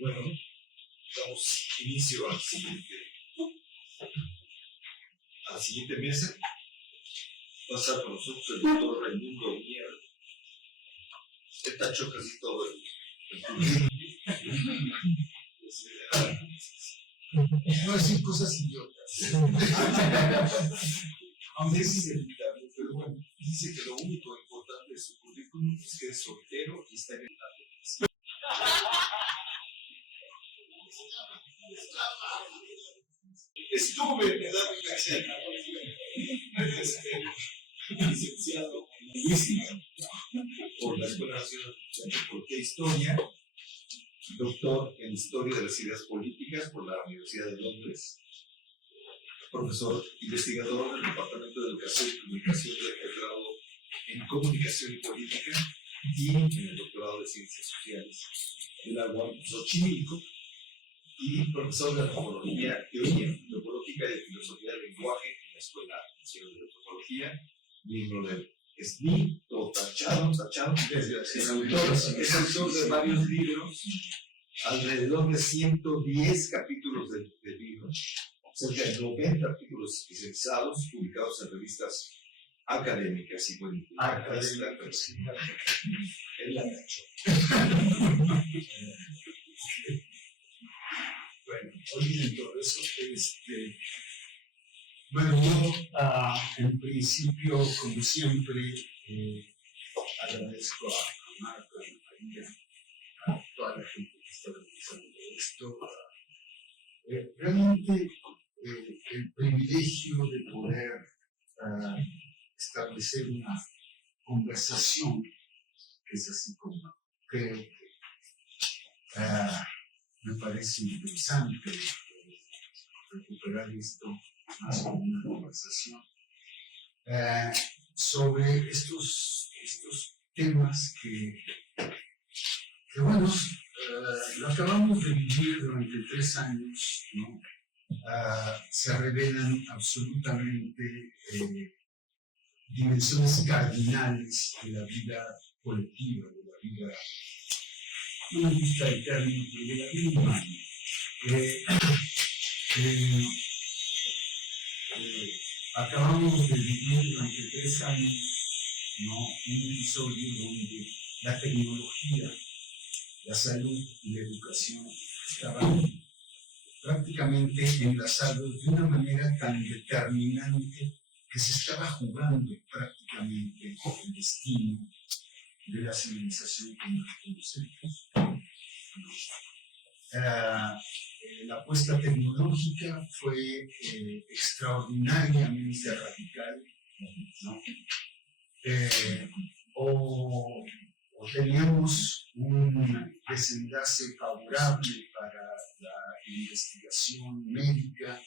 Bueno, damos inicio a la siguiente mesa. Va a estar con nosotros el doctor Raimundo Mier. Él tachó casi todo el no decir cosas idiotas. Aunque es inevitable, pero bueno, dice que lo único importante de su currículum es que es soltero y está en el lado. Estuve en edad licenciado en lingüística por la Escuela Nacional de Historia, doctor en Historia de las Ideas Políticas por la Universidad de Londres, profesor investigador del Departamento de Educación y Comunicación del grado en Comunicación y Política y en el doctorado de Ciencias Sociales de la UAM Xochimilco, y profesor de Antropología, Teoría Antropológica y de Filosofía del Lenguaje en la Escuela Nacional de Antropología, miembro del SNI, todo tachado, es autor de varios libros, alrededor de 110 capítulos de libros, cerca de 90 artículos especializados publicados en revistas académicas y políticas. Él la tachó. Bueno, olviden todo eso. Bueno, yo en principio, como siempre, agradezco a Marco, a María, a toda la gente que está realizando esto. Realmente el privilegio de poder establecer una conversación, que es así como creo que me parece interesante recuperar esto más como una conversación sobre estos temas que bueno, lo acabamos de vivir durante 3 años, ¿no? Se revelan absolutamente dimensiones cardinales de la vida colectiva, de la vida, no me gusta el término, pero de la vida humana. Acabamos de vivir durante 3 años, ¿no? Un episodio donde la tecnología, la salud y la educación estaban prácticamente enlazados de una manera tan determinante que se estaba jugando prácticamente el destino de la civilización que nos conocemos. La apuesta tecnológica fue extraordinariamente radical, ¿no? O teníamos un desenlace favorable para la investigación médica,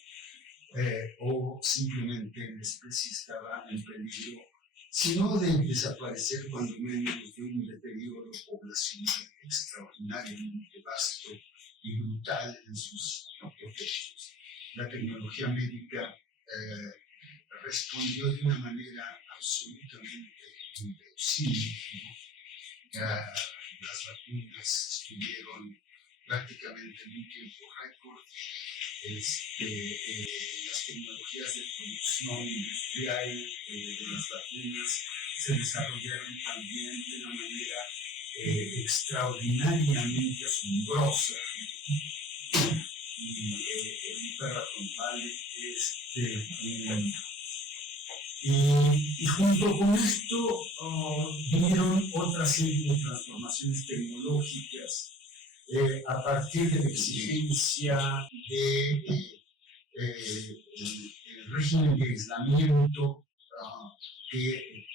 o simplemente la especie estaba en peligro, si no de desaparecer, cuando menos de un deterioro poblacional extraordinariamente vasto y brutal en sus efectos. La tecnología médica respondió de una manera absolutamente inverosímil, ¿no? Las vacunas estuvieron prácticamente en un tiempo récord. Las tecnologías de producción industrial de las vacunas se desarrollaron también de una manera extraordinariamente asombrosa, y hiperratrompal. Y junto con esto vinieron otra serie de transformaciones tecnológicas a partir de la exigencia del régimen de aislamiento que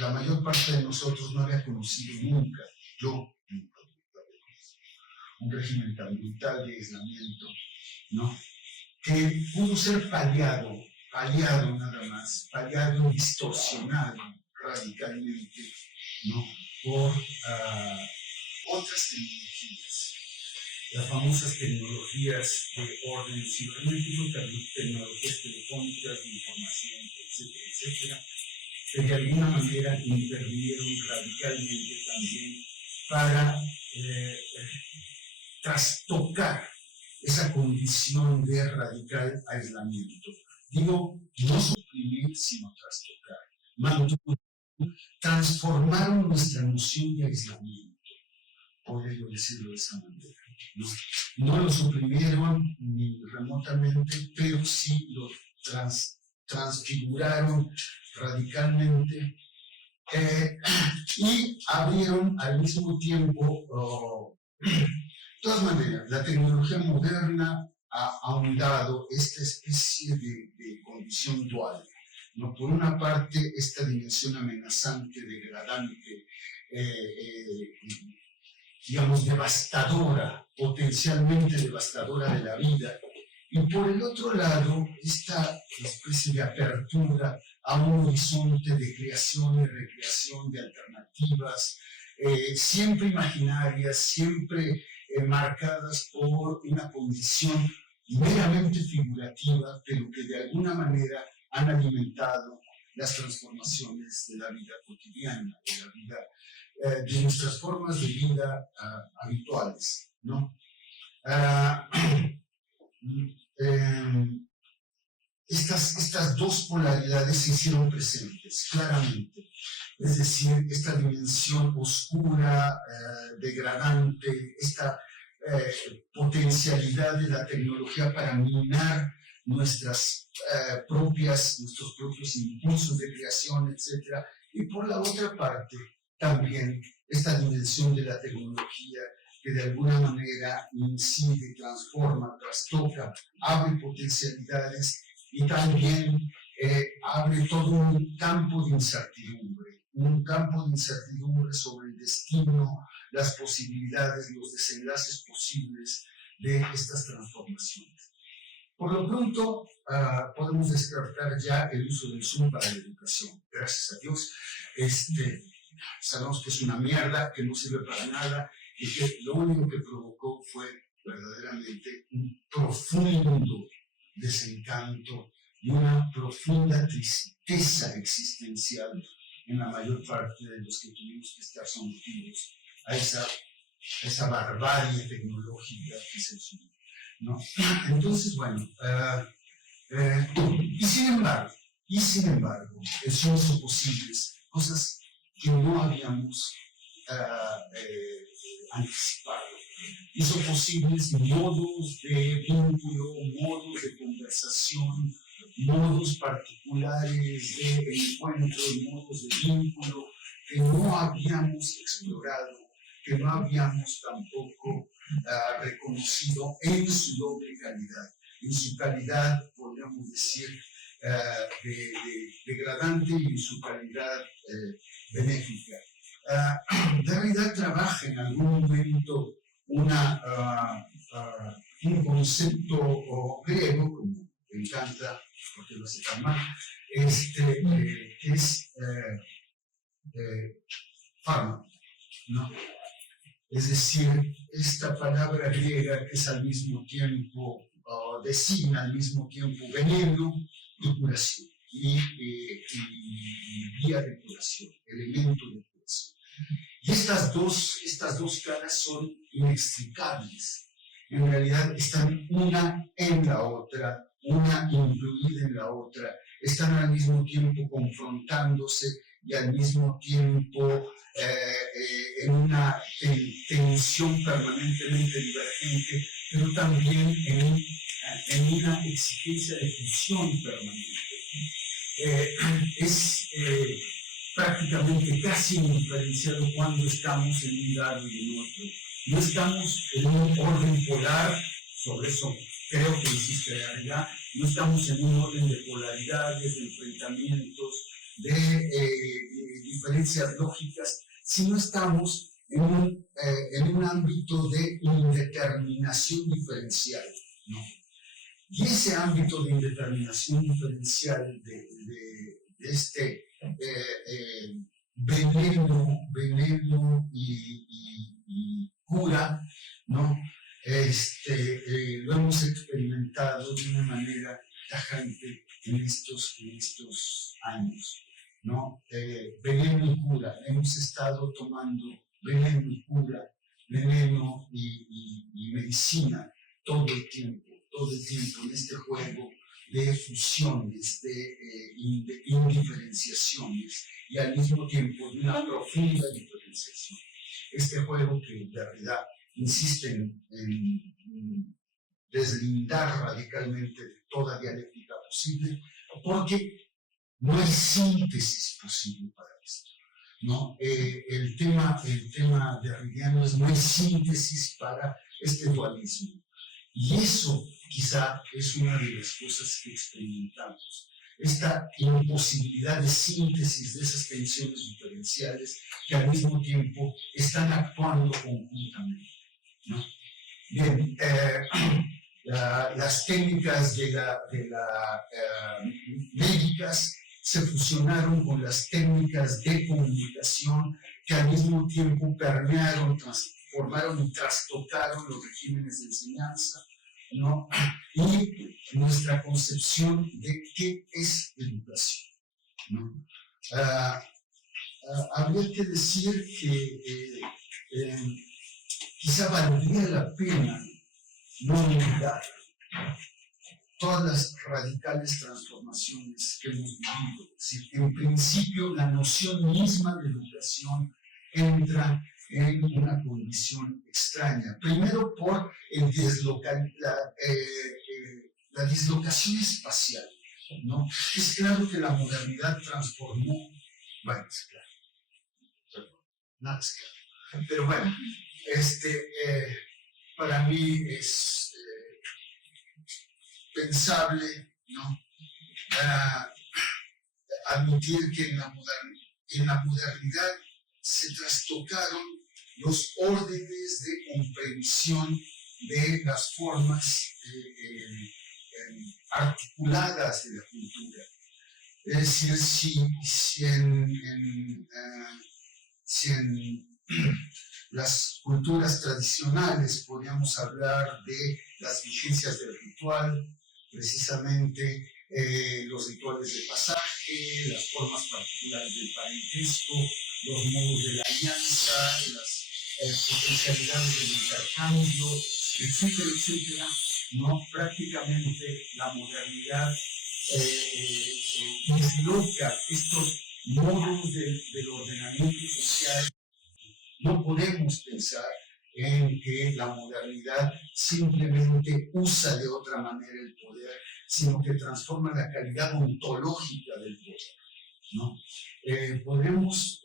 la mayor parte de nosotros no había conocido nunca. Yo nunca había conocido un régimen tan brutal de aislamiento, ¿no? Que pudo ser paliado nada más, paliado, distorsionado radicalmente, ¿no? Por otras tecnologías, las famosas tecnologías de orden cibernético, tecnologías telefónicas, de información, etcétera, etcétera, que de alguna manera intervinieron radicalmente también para trastocar esa condición de radical aislamiento. Digo, no suprimir, sino trastocar. Transformaron nuestra noción de aislamiento, podría decirlo de esa manera. No lo suprimieron ni remotamente, pero sí lo transfiguraron radicalmente y abrieron al mismo tiempo, de todas maneras, la tecnología moderna ha dado esta especie de condición dual. ¿No? Por una parte, esta dimensión amenazante, degradante, digamos, devastadora, potencialmente devastadora de la vida, y por el otro lado, esta especie de apertura a un horizonte de creación y recreación de alternativas, siempre imaginarias, siempre marcadas por una condición meramente figurativa, pero que de alguna manera han alimentado las transformaciones de la vida cotidiana, de la vida, de nuestras formas de vida habituales, ¿no? Estas dos polaridades se hicieron presentes, claramente. Es decir, esta dimensión oscura, degradante, esta potencialidad de la tecnología para minar nuestros propios impulsos de creación, etc. Y por la otra parte, también esta dimensión de la tecnología que de alguna manera incide, transforma, trastoca, abre potencialidades y también abre todo un campo de incertidumbre sobre el destino, las posibilidades, los desenlaces posibles de estas transformaciones. Por lo pronto, podemos descartar ya el uso del Zoom para la educación. Gracias a Dios. Sabemos que es una mierda, que no sirve para nada y que lo único que provocó fue verdaderamente un profundo desencanto y una profunda tristeza existencial en la mayor parte de los que tuvimos que estar sometidos a esa barbarie tecnológica que es el Zoom, ¿no? Entonces, bueno, y sin embargo, son posibles cosas que no habíamos anticipado. Hizo posibles modos de vínculo, modos de conversación, modos particulares de encuentro, modos de vínculo que no habíamos explorado, que no habíamos tampoco reconocido en su doble calidad. En su calidad, podríamos decir, degradante y en su calidad benéfica. Derrida trabaja en algún momento un concepto griego, como me encanta, porque lo hace tan mal, que es fármaco, ¿no? Es decir, esta palabra griega que es al mismo tiempo, designa al mismo tiempo veneno y curación, y vía de curación, elemento de curación. Y estas dos caras son inextricables. En realidad están una en la otra, una incluida en la otra, están al mismo tiempo confrontándose y al mismo tiempo en una tensión permanentemente divergente, pero también en una exigencia de fusión permanente. Es prácticamente casi indiferenciado cuando estamos en un lado y en otro. No estamos en un orden polar, sobre eso creo que insiste Derrida, no estamos en un orden de polaridades, de enfrentamientos, de diferencias lógicas, sino estamos en un ámbito de indeterminación diferencial, ¿no? Y ese ámbito de indeterminación diferencial de este veneno y cura, ¿no? Lo hemos experimentado de una manera tajante en estos años, ¿no? Veneno y cura. cura, hemos estado tomando veneno y cura, veneno y medicina todo el tiempo en este juego de fusiones, de indiferenciaciones y al mismo tiempo de una profunda diferenciación. Este juego que en realidad insiste en deslindar radicalmente de toda dialéctica posible, porque no hay síntesis posible para esto, ¿no? El tema derridiano es no hay síntesis para este dualismo. Y eso quizá es una de las cosas que experimentamos, esta imposibilidad de síntesis de esas tensiones diferenciales que al mismo tiempo están actuando conjuntamente, ¿no? Bien, las técnicas médicas se fusionaron con las técnicas de comunicación que al mismo tiempo permearon, transformaron y trastocaron los regímenes de enseñanza, ¿no? Y nuestra concepción de qué es educación, ¿no? Habría que decir que quizá valdría la pena no olvidar todas las radicales transformaciones que hemos vivido. Es decir, en principio, la noción misma de educación entra en una condición extraña. Primero por la dislocación espacial, ¿no? Es claro que la modernidad transformó, bueno, es claro, nada es claro, pero bueno, para mí es pensable, ¿no? Admitir que en la modernidad se trastocaron los órdenes de comprensión de las formas articuladas de la cultura. Es decir, si en las culturas tradicionales podríamos hablar de las vigencias del ritual, precisamente los rituales de pasaje, las formas particulares del parentesco, los modos de la alianza, las potencialidades del intercambio, etcétera, etcétera, ¿no? Prácticamente la modernidad disloca estos modos del ordenamiento social. No podemos pensar en que la modernidad simplemente usa de otra manera el poder, sino que transforma la calidad ontológica del poder, ¿no? Podemos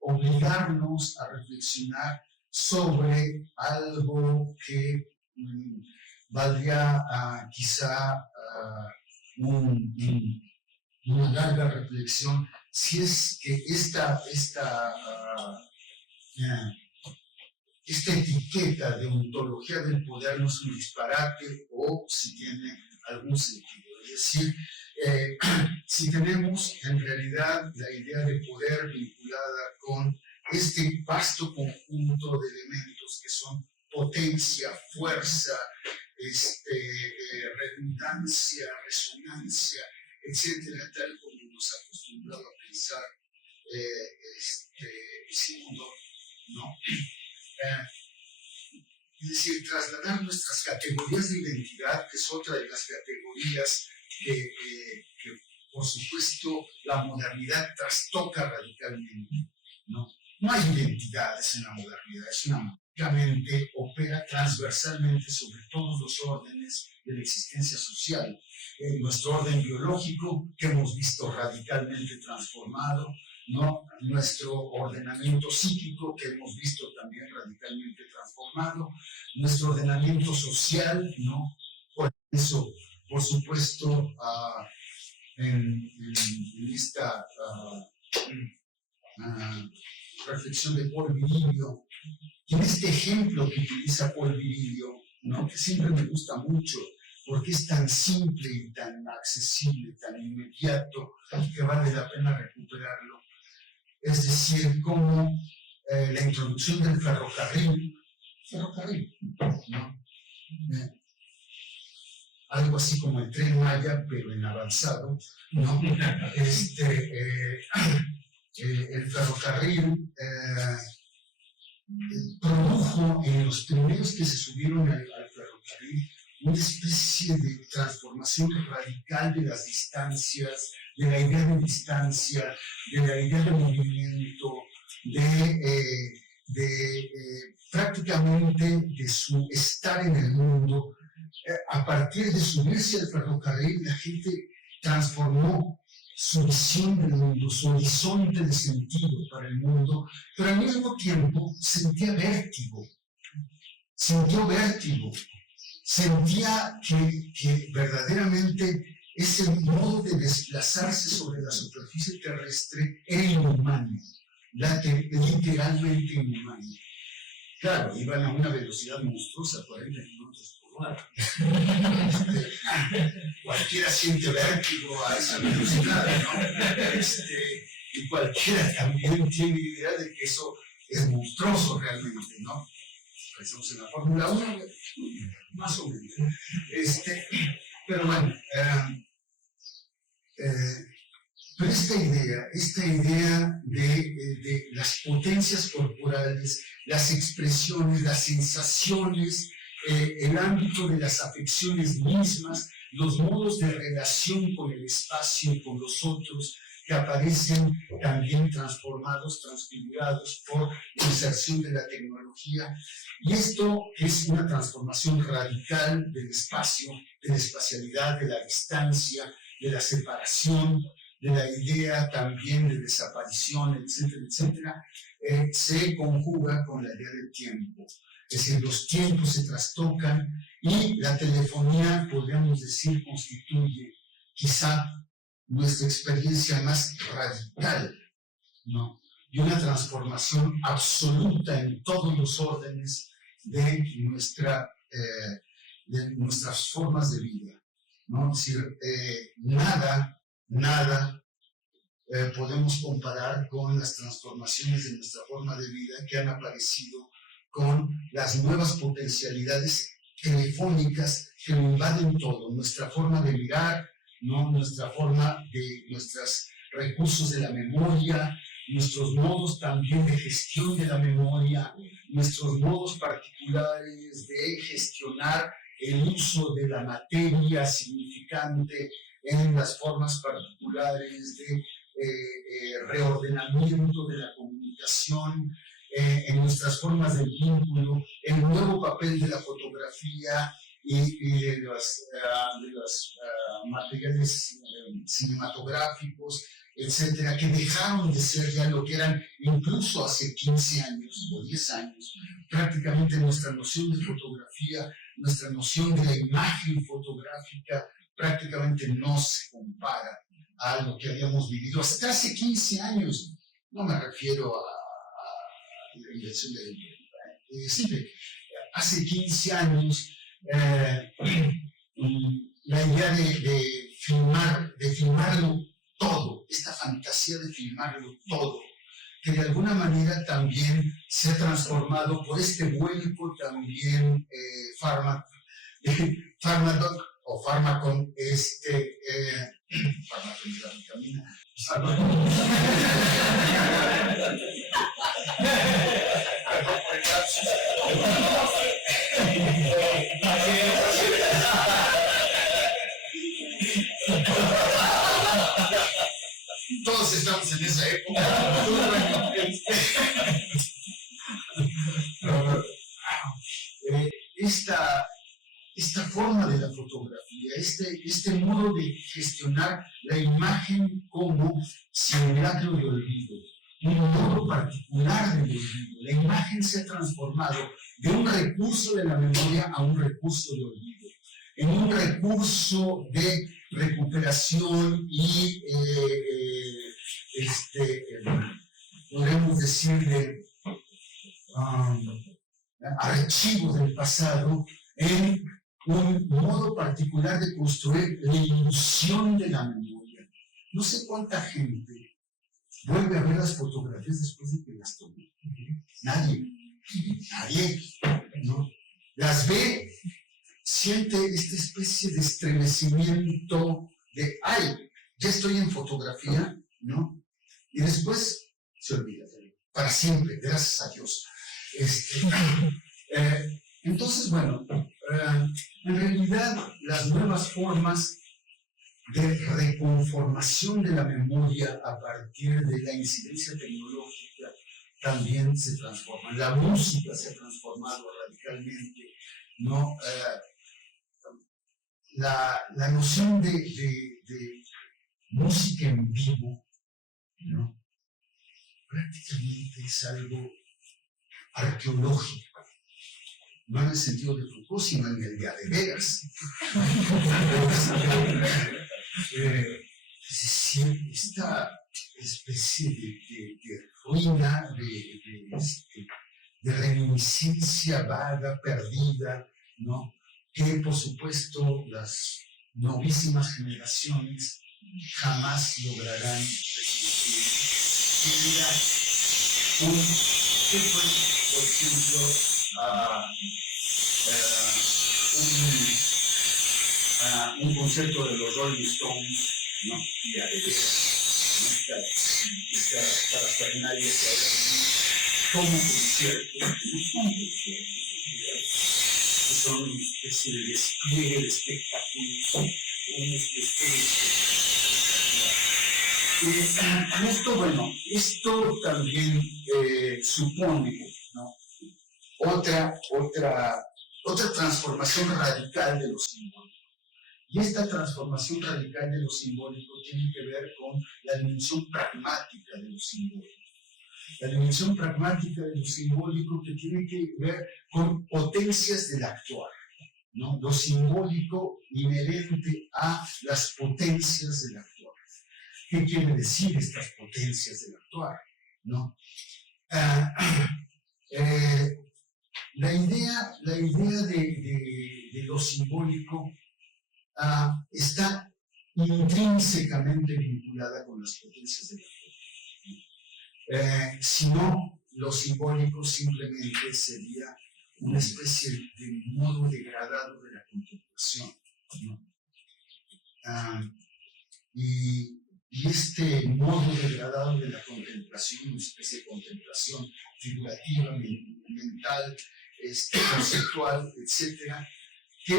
obligarnos a reflexionar sobre algo que valdría quizá una larga reflexión, si es que esta etiqueta de ontología del poder no es un disparate o si tiene algún sentido. Es decir, si tenemos en realidad la idea de poder vinculada con este vasto conjunto de elementos que son potencia, fuerza, redundancia, resonancia, etcétera, tal como nos ha acostumbrado a pensar Sigmund, ¿no? Es decir, trasladar nuestras categorías de identidad, que es otra de las categorías que por supuesto, la modernidad trastoca radicalmente, ¿no? No hay identidades en la modernidad, es una únicamente opera transversalmente sobre todos los órdenes de la existencia social. Nuestro orden biológico, que hemos visto radicalmente transformado, ¿no? Nuestro ordenamiento psíquico, que hemos visto también radicalmente transformado, nuestro ordenamiento social, ¿no? Por eso, por supuesto, en esta reflexión de Paul Virilio, y en este ejemplo que utiliza Paul Virilio, ¿no? Que siempre me gusta mucho, porque es tan simple y tan accesible, tan inmediato, que vale la pena recuperarlo. Es decir, como la introducción del ferrocarril, ¿no? Algo así como el Tren Maya, pero en avanzado, ¿no? el ferrocarril produjo en los primeros que se subieron al ferrocarril una especie de transformación radical de las distancias, de la idea de distancia, de la idea de movimiento, prácticamente de su estar en el mundo. A partir de subirse al ferrocarril, la gente transformó su visión del mundo, su horizonte de sentido para el mundo, pero al mismo tiempo sentía vértigo, sentía que verdaderamente ese modo de desplazarse sobre la superficie terrestre era inhumano, literalmente inhumano. Claro, iban a una velocidad monstruosa, 40 kilómetros por hora. Cualquiera siente vértigo a esa velocidad, ¿no? Y cualquiera también tiene idea de que eso es monstruoso realmente, ¿no? Pensamos en la Fórmula 1, más o menos. Pero bueno, pero esta idea de las potencias corporales, las expresiones, las sensaciones, el ámbito de las afecciones mismas, los modos de relación con el espacio y con los otros, que aparecen también transformados, transfigurados por la inserción de la tecnología. Y esto es una transformación radical del espacio, de la espacialidad, de la distancia, de la separación, de la idea también de desaparición, etcétera, etcétera, se conjuga con la idea del tiempo. Es decir, los tiempos se trastocan y la telefonía, podríamos decir, constituye quizá nuestra experiencia más radical, ¿no? Y una transformación absoluta en todos los órdenes de nuestras formas de vida, ¿no? Es decir, nada podemos comparar con las transformaciones de nuestra forma de vida que han aparecido con las nuevas potencialidades telefónicas que lo invaden todo, nuestra forma de mirar, ¿no? Nuestra forma de nuestros recursos de la memoria, nuestros modos también de gestión de la memoria, nuestros modos particulares de gestionar el uso de la materia significante en las formas particulares de reordenamiento de la comunicación, en nuestras formas de vínculo, el nuevo papel de la fotografía y de los materiales cinematográficos, etcétera, que dejaron de ser ya lo que eran incluso hace 15 años o 10 años. Prácticamente nuestra noción de fotografía, nuestra noción de la imagen fotográfica prácticamente no se compara a lo que habíamos vivido hasta hace 15 años. No me refiero a la invención de hace 15 años la idea de filmarlo todo, esta fantasía de filmarlo todo, que de alguna manera también se ha transformado por este vuelco también Pharmadoc o Pharmacon, Pharmacon es la vitamina. Todos estamos en esa época. Esta forma de la fotografía, este modo de gestionar la imagen como simulacro de olvido, un modo particular del olvido. La imagen se ha transformado de un recurso de la memoria a un recurso de olvido, en un recurso de recuperación y podemos decir de archivo del pasado, en un modo particular de construir la ilusión de la memoria. No sé cuánta gente vuelve a ver las fotografías después de que las tomó. Nadie, ¿no? Las ve, siente esta especie de estremecimiento de, ay, ya estoy en fotografía, ¿no? Y después para siempre, gracias a Dios. Entonces, bueno, en realidad las nuevas formas de reconformación de la memoria a partir de la incidencia tecnológica también se transforman. La música se ha transformado radicalmente, ¿no? La noción de música en vivo, ¿no? Prácticamente es algo arqueológico, no en el sentido de Foucault, sino en el de veras. Es decir, esta especie de ruina, de reminiscencia vaga, perdida, ¿no? Que por supuesto las novísimas generaciones jamás lograrán restituir. ¿Qué fue, por ejemplo, un concierto de los Rolling Stones, ¿no? Y a esta parafernalia que hay como conciertos, que son una especie de despliegue de espectáculos, una especie de espectacular. Esto, bueno, esto también supone, ¿no? otra transformación radical de lo simbólico. Y esta transformación radical de lo simbólico tiene que ver con la dimensión pragmática de lo simbólico. La dimensión pragmática de lo simbólico que tiene que ver con potencias del actuar, ¿no? Lo simbólico inherente a las potencias del actuar. ¿Qué quiere decir estas potencias del actuar? ¿No? La idea de lo simbólico está intrínsecamente vinculada con las potencias del actuar. Si no, lo simbólico simplemente sería una especie de modo degradado de la contemplación, ¿no? Y este modo degradado de la contemplación, una especie de contemplación figurativa, mental, conceptual, etcétera, que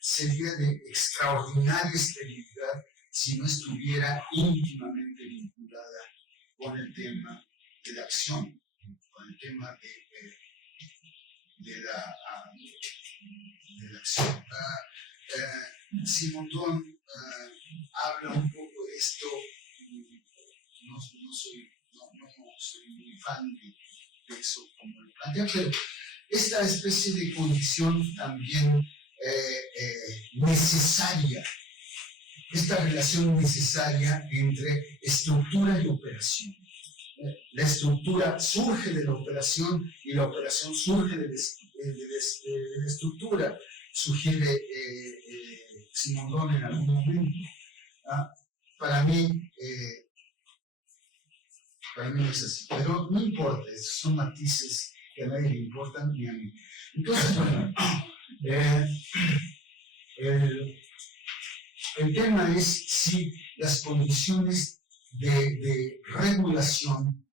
sería de extraordinaria esterilidad si no estuviera íntimamente vinculada con el tema de la acción, con el tema de la acción. Simondon habla un poco de esto. No soy muy fan de eso como lo plantea, pero esta especie de condición también necesaria, esta relación necesaria entre estructura y operación. La estructura surge de la operación y la operación surge de la estructura, sugiere Simondon en algún momento. Para mí no es así, pero no importa, son matices que a nadie le importan ni a mí. Entonces, bueno, el tema es si las condiciones de regulación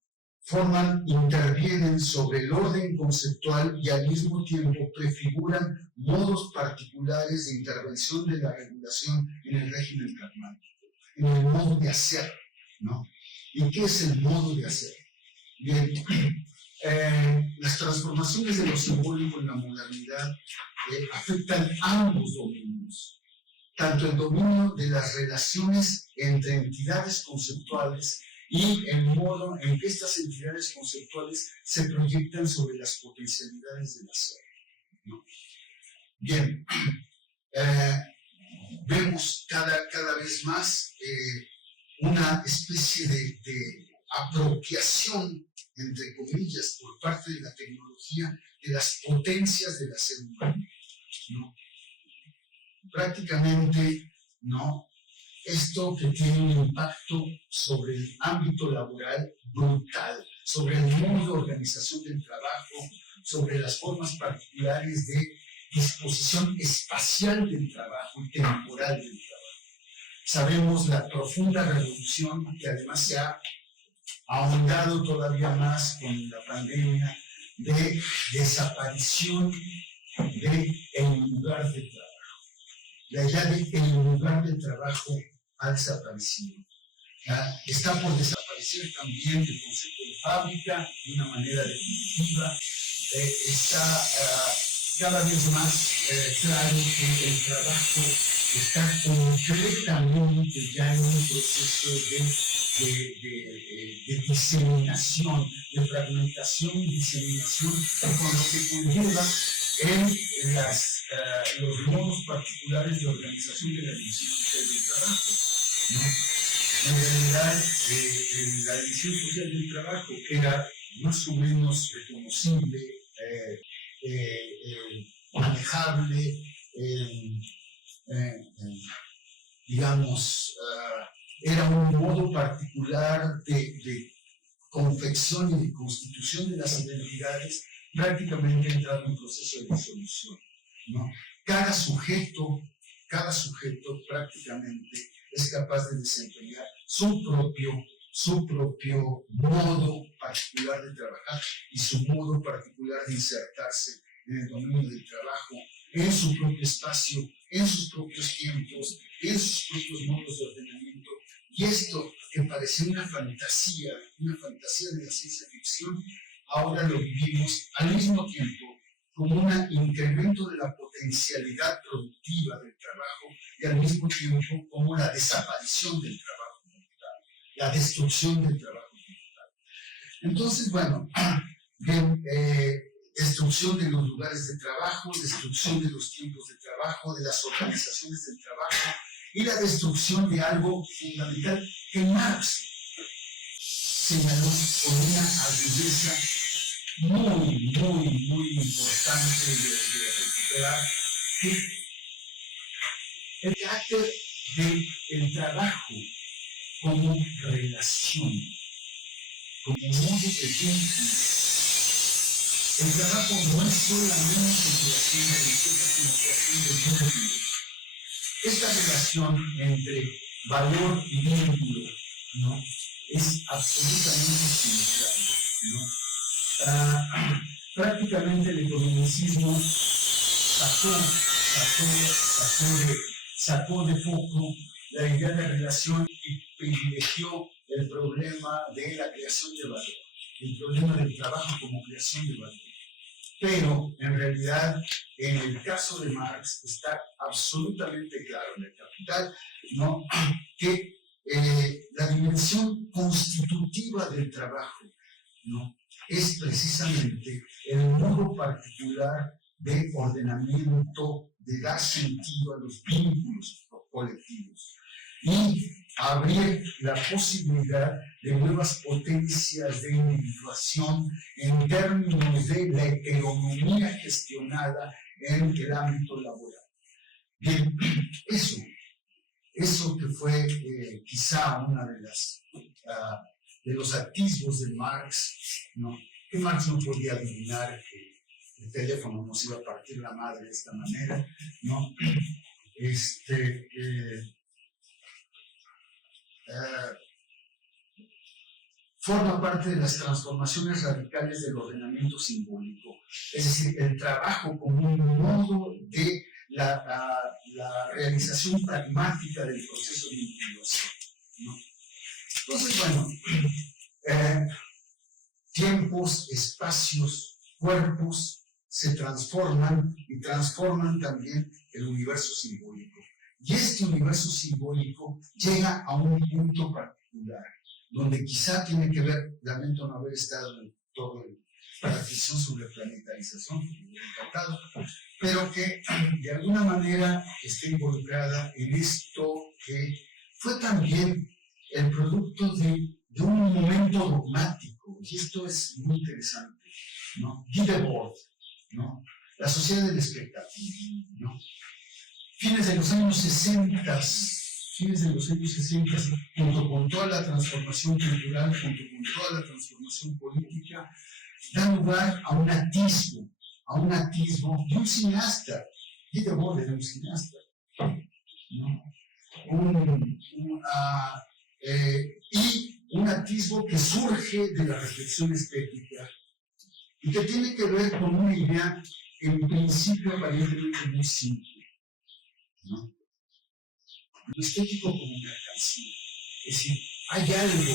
intervienen sobre el orden conceptual y al mismo tiempo prefiguran modos particulares de intervención de la regulación en el régimen pragmático, en el modo de hacer, ¿no? ¿Y qué es el modo de hacer? Bien, las transformaciones de lo simbólico en la modernidad afectan ambos dominios, tanto el dominio de las relaciones entre entidades conceptuales y el modo en que estas entidades conceptuales se proyectan sobre las potencialidades del hacer, ¿no? Bien, vemos cada vez más una especie de apropiación, entre comillas, por parte de la tecnología de las potencias del hacer humano, ¿no? Prácticamente, ¿no? Esto que tiene un impacto sobre el ámbito laboral brutal, sobre el modo de organización del trabajo, sobre las formas particulares de disposición espacial del trabajo y temporal del trabajo. Sabemos la profunda revolución que además se ha ahondado todavía más con la pandemia, de desaparición del lugar de trabajo. La idea de el lugar de trabajo ha desaparecido. Está por desaparecer también el concepto de fábrica de una manera definitiva. Está cada vez más claro que el trabajo está completamente ya en un proceso de diseminación, de fragmentación y diseminación, con lo que conlleva en los modos particulares de organización de la división social del trabajo, ¿no? En realidad, la división social del trabajo era más o menos reconocible, manejable, digamos, era un modo particular de confección y de constitución de las identidades, prácticamente entrado en un proceso de disolución, ¿no? Cada sujeto prácticamente es capaz de desempeñar su propio modo particular de trabajar y su modo particular de insertarse en el dominio del trabajo, en su propio espacio, en sus propios tiempos, en sus propios modos de ordenamiento. Y esto, que parecía una fantasía de la ciencia ficción, ahora lo vivimos al mismo tiempo como un incremento de la potencialidad productiva del trabajo y al mismo tiempo como la desaparición del trabajo cultural, la destrucción del trabajo cultural. Entonces, bueno, bien, destrucción de los lugares de trabajo, destrucción de los tiempos de trabajo, de las organizaciones del trabajo y la destrucción de algo fundamental que Marx señaló con una agudeza muy importante de recuperar, que el carácter del trabajo como relación, como modo de vínculo. El trabajo no es solamente creación de riqueza, sino creación de vínculo. Esta relación entre valor y vínculo, ¿no?, es absolutamente central, ¿no? Prácticamente el economicismo sacó de foco la idea de relación y privilegió el problema de la creación de valor, el problema del trabajo como creación de valor. Pero en realidad, en el caso de Marx, está absolutamente claro en el Capital, ¿no?, que la dimensión constitutiva del trabajo, ¿no?, es precisamente el modo particular de ordenamiento, de dar sentido a los vínculos colectivos y abrir la posibilidad de nuevas potencias de individuación en términos de la heteronomía gestionada en el ámbito laboral. Bien, eso que fue quizá una de los atisbos de Marx, ¿no?, que Marx no podía adivinar que el teléfono nos iba a partir la madre de esta manera, ¿no? Forma parte de las transformaciones radicales del ordenamiento simbólico, es decir, el trabajo como un modo de la realización pragmática del proceso de individuación, ¿no? Entonces, bueno, tiempos, espacios, cuerpos se transforman y transforman también el universo simbólico. Y este universo simbólico llega a un punto particular, donde quizá tiene que ver, lamento no haber estado en todo la reflexión sobre planetarización, encantado, pero que de alguna manera está involucrada en esto que fue también el producto de un momento dogmático, y esto es muy interesante, ¿no? Guy Debord, ¿no?, la sociedad del espectáculo, ¿no?, fines de los años 60, junto con toda la transformación cultural, junto con toda la transformación política, da lugar a un atisbo de un cineasta. Guy Debord era un cineasta, ¿no?, y un atisbo que surge de la reflexión estética y que tiene que ver con una idea en principio aparentemente muy simple, ¿no? Lo estético como mercancía. Es decir, hay algo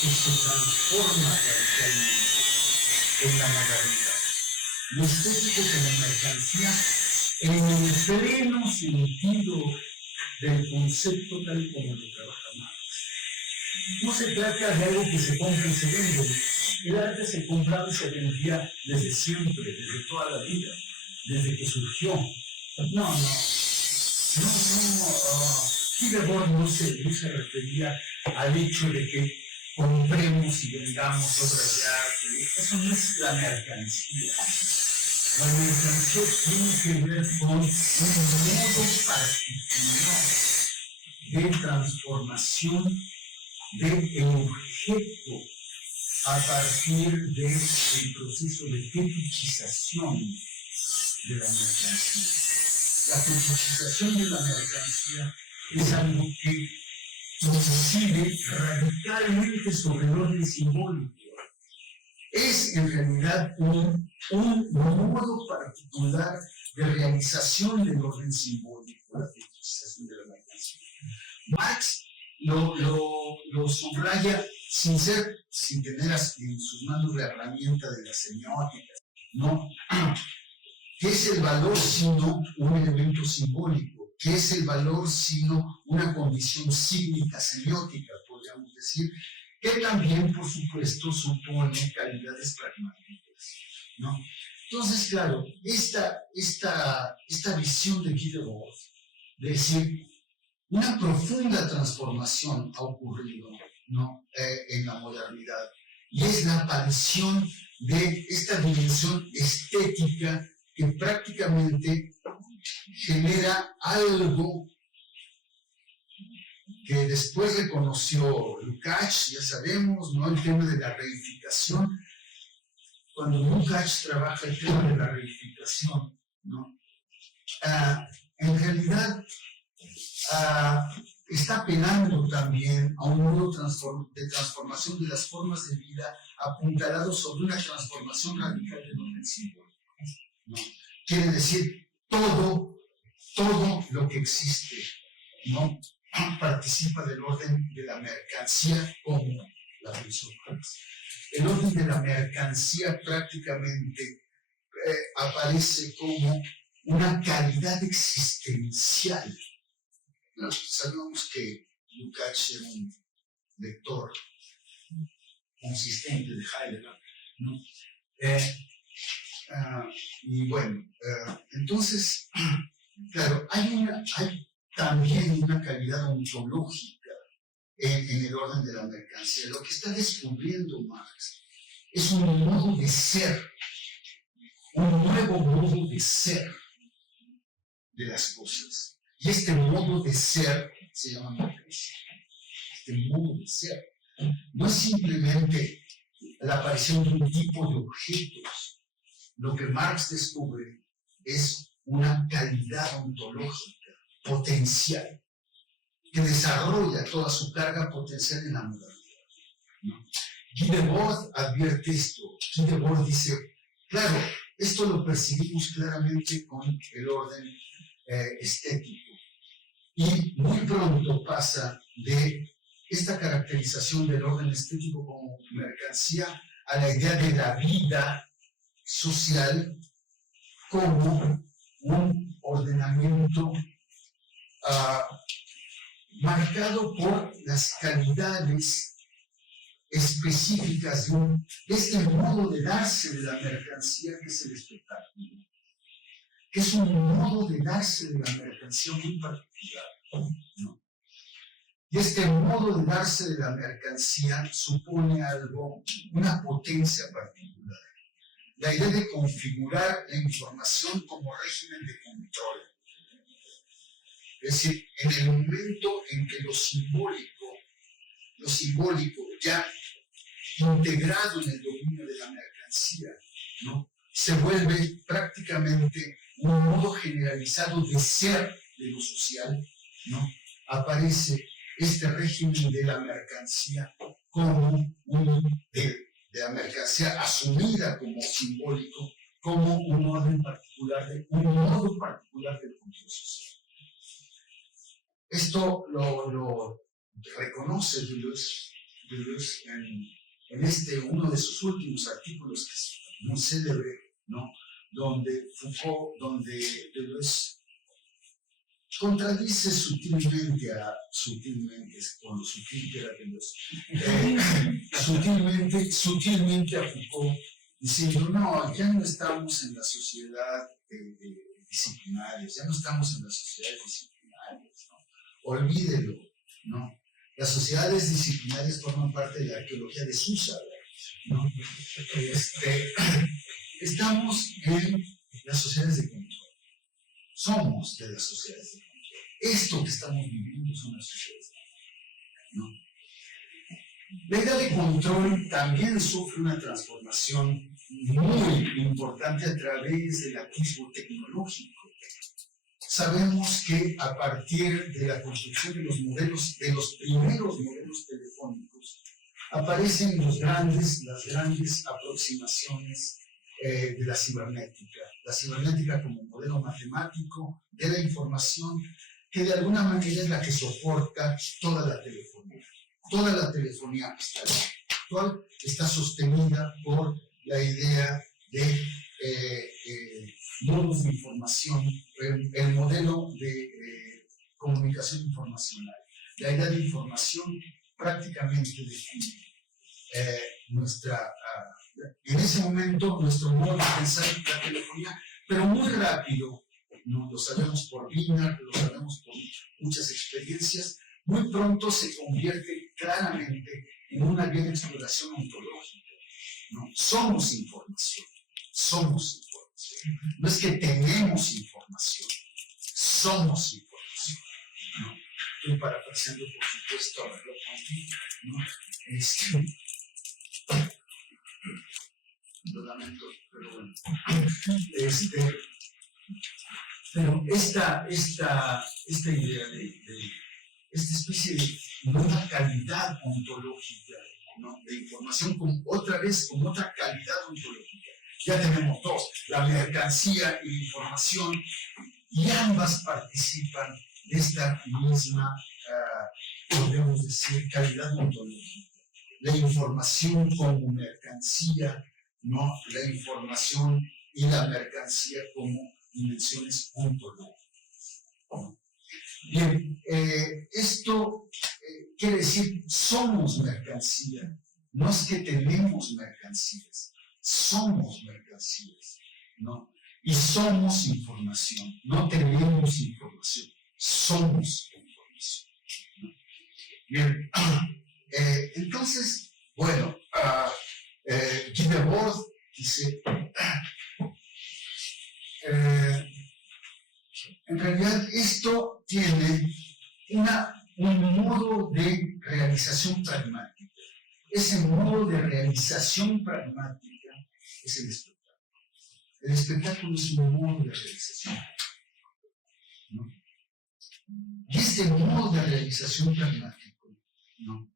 que se transforma radicalmente en la modernidad. Lo estético como mercancía en el pleno sentido del concepto tal y como lo trabaja Marx. No se trata de algo que se compra y se vende. El arte se compraba y se vendía desde siempre, desde toda la vida, desde que surgió. Kierkegaard no se refería al hecho de que compremos y vendamos obras de arte. Eso no es la mercancía. La mercancía tiene que ver con un modo particular de transformación del objeto a partir del proceso de fetichización de la mercancía. La fetichización de la mercancía es algo que incide radicalmente sobre el orden simbólico. Es en realidad un modo particular de realización del orden simbólico, la fetichización de la mercancía. Marx lo subraya sin tener en sus manos la herramienta de la semiótica, ¿no? ¿Qué es el valor sino un elemento simbólico? ¿Qué es el valor sino una condición sígnica semiótica, podríamos decir? Que también, por supuesto, supone calidades pragmáticas, ¿no? Entonces, claro, esta visión de Kierkegaard, de decir, una profunda transformación ha ocurrido, ¿no? En la modernidad, y es la aparición de esta dimensión estética que prácticamente genera algo que después reconoció Lukács, ya sabemos, ¿no? El tema de la reificación. Cuando Lukács trabaja el tema de la reificación, ¿no? En realidad está apelando también a un modo de transformación de las formas de vida apuntalado sobre una transformación radical del orden simbólico, ¿no? Quiere decir, todo lo que existe, ¿no? Participa del orden de la mercancía como la pensó Marx. El orden de la mercancía prácticamente aparece como una calidad existencial. Sabemos que Lukács era un lector consistente de Heidegger, ¿no? Y bueno, entonces, claro, hay también una calidad ontológica en el orden de la mercancía. Lo que está descubriendo Marx es un modo de ser, un nuevo modo de ser de las cosas. Y este modo de ser se llama mercancía. Este modo de ser no es simplemente la aparición de un tipo de objetos. Lo que Marx descubre es una calidad ontológica, potencial, que desarrolla toda su carga potencial en la modernidad, ¿no? Guy Debord advierte esto. Guy Debord dice, claro, esto lo percibimos claramente con el orden estético. Y muy pronto pasa de esta caracterización del orden estético como mercancía a la idea de la vida social como un ordenamiento marcado por las calidades específicas de este modo de darse de la mercancía que es el espectáculo, que es un modo de darse de la mercancía muy particular, ¿no? Y este modo de darse de la mercancía supone algo, una potencia particular. La idea de configurar la información como régimen de control. Es decir, en el momento en que lo simbólico ya integrado en el dominio de la mercancía, ¿no? Se vuelve prácticamente un modo generalizado de ser de lo social, ¿no? aparece este régimen de la mercancía como de la mercancía asumida como simbólico, como un modo particular de control social. Esto lo reconoce Deleuze en uno de sus últimos artículos, que es muy célebre, ¿no? donde Deleuze contradice sutilmente, con lo sutil que era Deleuze, sutilmente a Foucault, diciendo, no, ya no estamos en la sociedad disciplinarias, ya no estamos en las sociedades disciplinarias, ¿no? Olvídelo, ¿no? Las sociedades disciplinarias forman parte de la arqueología de Susa, ¿no? Estamos en las sociedades de control. Somos de las sociedades de control. Esto que estamos viviendo son las sociedades de control, ¿no? La idea de control también sufre una transformación muy importante a través del atisbo tecnológico. Sabemos que a partir de la construcción de los primeros modelos telefónicos, aparecen las grandes aproximaciones de la cibernética como modelo matemático de la información, que de alguna manera es la que soporta toda la telefonía. Toda la telefonía actual está sostenida por la idea de modos de información, el modelo de comunicación informacional. La idea de información prácticamente define en ese momento nuestro modo de pensar la telefonía, pero muy rápido, ¿no? Lo sabemos por Wiener, lo sabemos por muchas experiencias, muy pronto se convierte claramente en una bien exploración ontológica, ¿no? Somos información. No es que tenemos información, somos información, ¿no? Estoy parafraseando, por supuesto, a Merleau-Ponty, ¿no? Lo lamento, pero bueno. Pero esta idea de esta especie de nueva calidad ontológica, ¿no? De información, otra calidad ontológica. Ya tenemos dos, la mercancía y la información, y ambas participan de esta misma, podemos decir, calidad ontológica. La información como mercancía, ¿no? La información y la mercancía como dimensiones ontológicas, ¿no? Bien, esto quiere decir, somos mercancía, no es que tenemos mercancías, somos mercancías, ¿no? Y somos información, no tenemos información, somos información, ¿no? Bien, entonces, bueno, Guy Debord dice, en realidad esto tiene un modo de realización pragmática. Ese modo de realización pragmática es el espectáculo. El espectáculo es un modo de realización, ¿no? Y este modo de realización pragmático, ¿no?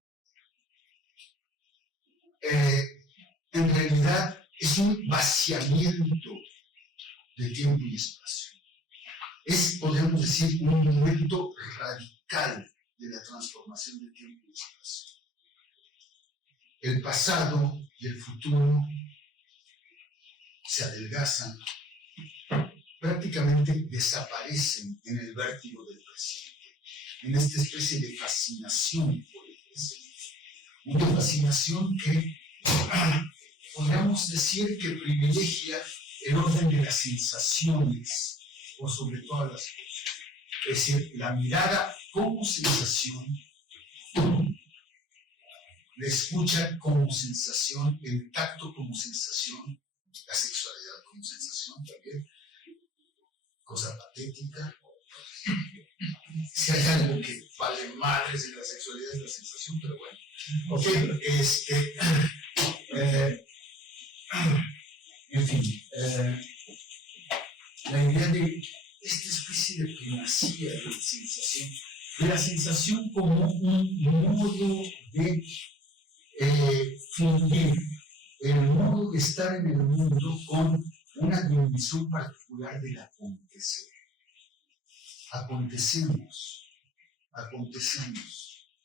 En realidad es un vaciamiento de tiempo y espacio. Podemos decir, un momento radical de la transformación de tiempo y espacio. El pasado y el futuro se adelgazan, prácticamente desaparecen en el vértigo del presente, en esta especie de fascinación por el presente. Una fascinación que podríamos decir que privilegia el orden de las sensaciones por sobre todas las cosas. Es decir, la mirada como sensación, la escucha como sensación, el tacto como sensación, la sexualidad como sensación también, cosa patética. Si hay algo que vale madres en la sexualidad es la sensación, pero bueno. Ok, en fin, la idea de esta especie de primacía de la sensación de la sensación como un modo de fluir, el modo de estar en el mundo con una dimensión particular del acontecer. Acontecemos,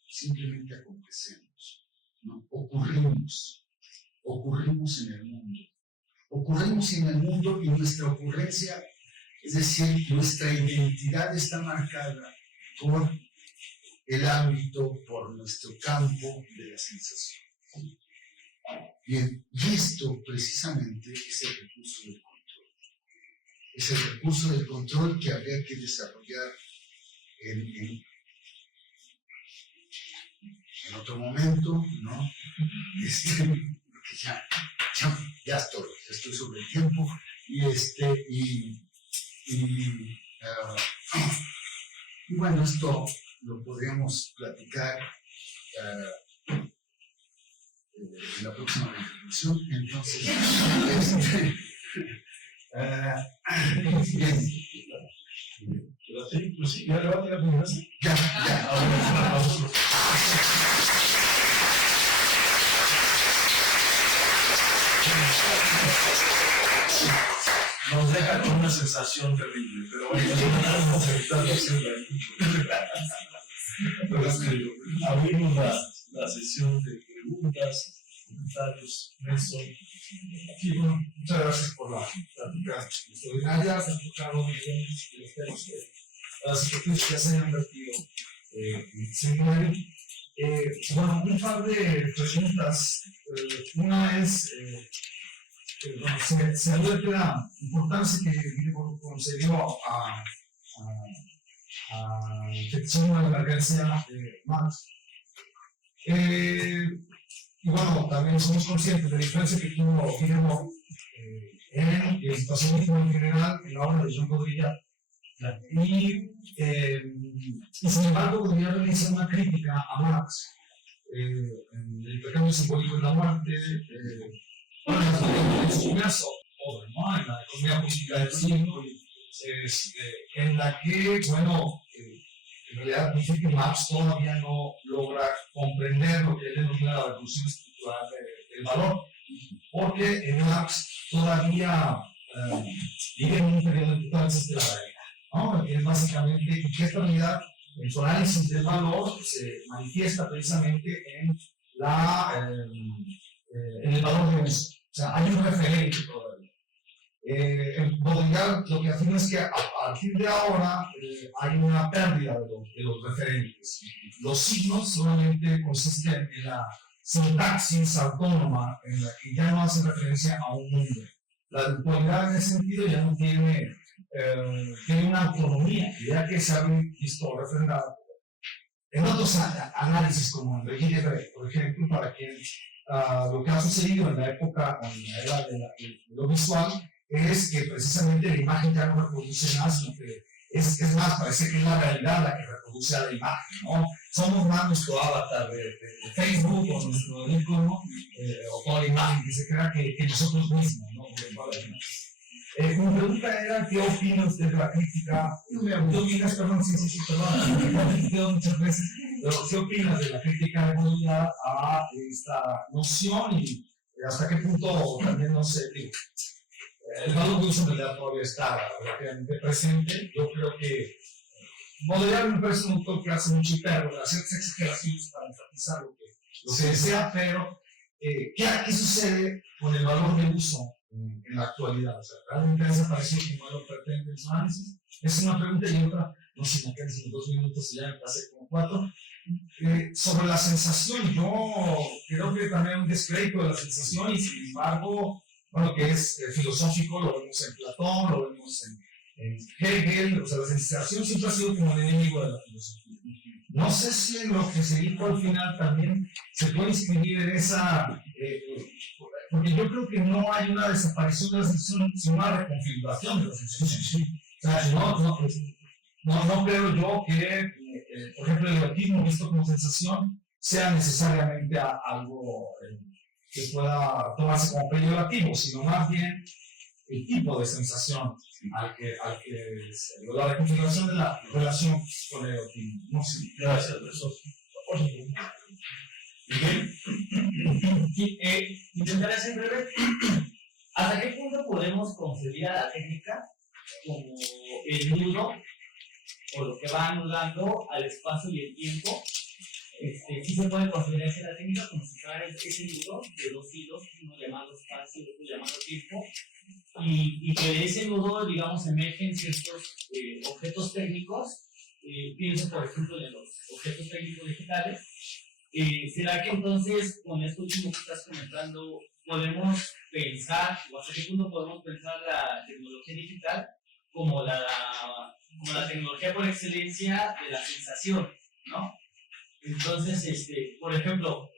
simplemente acontecemos, ¿no? Ocurrimos en el mundo y nuestra ocurrencia, es decir, nuestra identidad está marcada por el ámbito, por nuestro campo de la sensación. Bien, y esto precisamente es el recurso del control. Es el recurso del control que habría que desarrollar en otro momento, ¿no? Porque ya estoy sobre el tiempo, y bueno, esto lo podríamos platicar en la próxima intervención. Entonces, bien. ¿Ya le va a tirar primero? Ya. Nos deja con una sensación terrible, pero bueno, vamos a evitar la acción de abrimos la sesión de preguntas, comentarios. Nelson. Sí, bueno, muchas gracias por la plática extraordinaria. Se han tocado millones de los temas que las situaciones ya se han vertido en el seminario. Bueno, un par de preguntas. Una es, se advierte la importancia que concedió a infección a la emergencia de Marx. Y bueno, también somos conscientes de la diferencia que tuvo Guillermo en el espacialismo en general, en la obra de Jean Baudrillard. Y sin embargo, Baudrillard realiza una crítica a Marx en el intercambio simbólico de la muerte, en su diverso obra, ¿no? En la economía política del siglo, en la que, bueno, en realidad dice que Marx todavía no logra comprender lo que él denomina la revolución estructural del valor, porque en Marx todavía vive en un periodo de total de la realidad, ¿no? Es básicamente que esta realidad, en su análisis del valor, se manifiesta precisamente en el valor de uso. O sea, hay un referente todavía. Baudrillard lo que afirma es que a partir de ahora hay una pérdida de los referentes. Los signos solamente consisten en la sintaxis autónoma, en la que ya no hace referencia a un mundo. La virtualidad en ese sentido ya no tiene una autonomía, ya que se ha visto refrendada en otros análisis como el de Guillermo, por ejemplo, para quien lo que ha sucedido en la época, en la era de lo visual, es que precisamente la imagen ya no reproduce nada, sino que es más, parece que es la realidad la que reproduce a la imagen, ¿no? Somos más nuestro avatar de Facebook o nuestro icono o toda la imagen que se crea que nosotros mismos, ¿no? Mi pregunta era, ¿qué opina usted de la crítica? ¿Qué opinas, perdón, muchas veces, pero ¿qué opinas de la crítica de Baudrillard a esta noción y hasta qué punto también, no sé, digo, el valor de uso en realidad todavía está relativamente presente? Yo creo que Baudrillard me parece un autor que hace mucho hiperbole, hacer exageraciones para enfatizar lo que desea, pero ¿qué sucede con el valor de uso en la actualidad? O sea, realmente ha desaparecido como algo pertinente en su análisis. Es una pregunta y otra, no sé si me quedan en 2 minutos y ya me pasé como 4. Sobre la sensación, yo creo que también hay un descrédito de la sensación y sin embargo, bueno, que es filosófico, lo vemos en Platón, lo vemos en Hegel. O sea, la sensación siempre ha sido como el enemigo de la filosofía. No sé si en lo que se dijo al final también se puede inscribir en esa, porque yo creo que no hay una desaparición de la sensación, sino una reconfiguración de la sensación. O sea, no creo yo que, por ejemplo, el erotismo visto como sensación sea necesariamente algo que pueda tomarse como peyorativo, sino más bien el tipo de sensación al que se dio la reconfiguración de la relación con el erotismo. No sé. Gracias, profesor. Sí, intentaré ser breve. ¿Hasta qué punto podemos concebir a la técnica como el nudo o lo que va anudando al espacio y el tiempo? Sí se puede considerar la técnica como si fuera ese nudo de dos hilos, uno llamado espacio y otro llamado tiempo, y que de ese nudo, digamos, emergen ciertos objetos técnicos. Pienso, por ejemplo, en los objetos técnicos digitales. ¿Será que entonces, con esto último que estás comentando, podemos pensar, o hasta qué punto podemos pensar la tecnología digital como la tecnología por excelencia de la sensación, ¿no? Entonces, por ejemplo,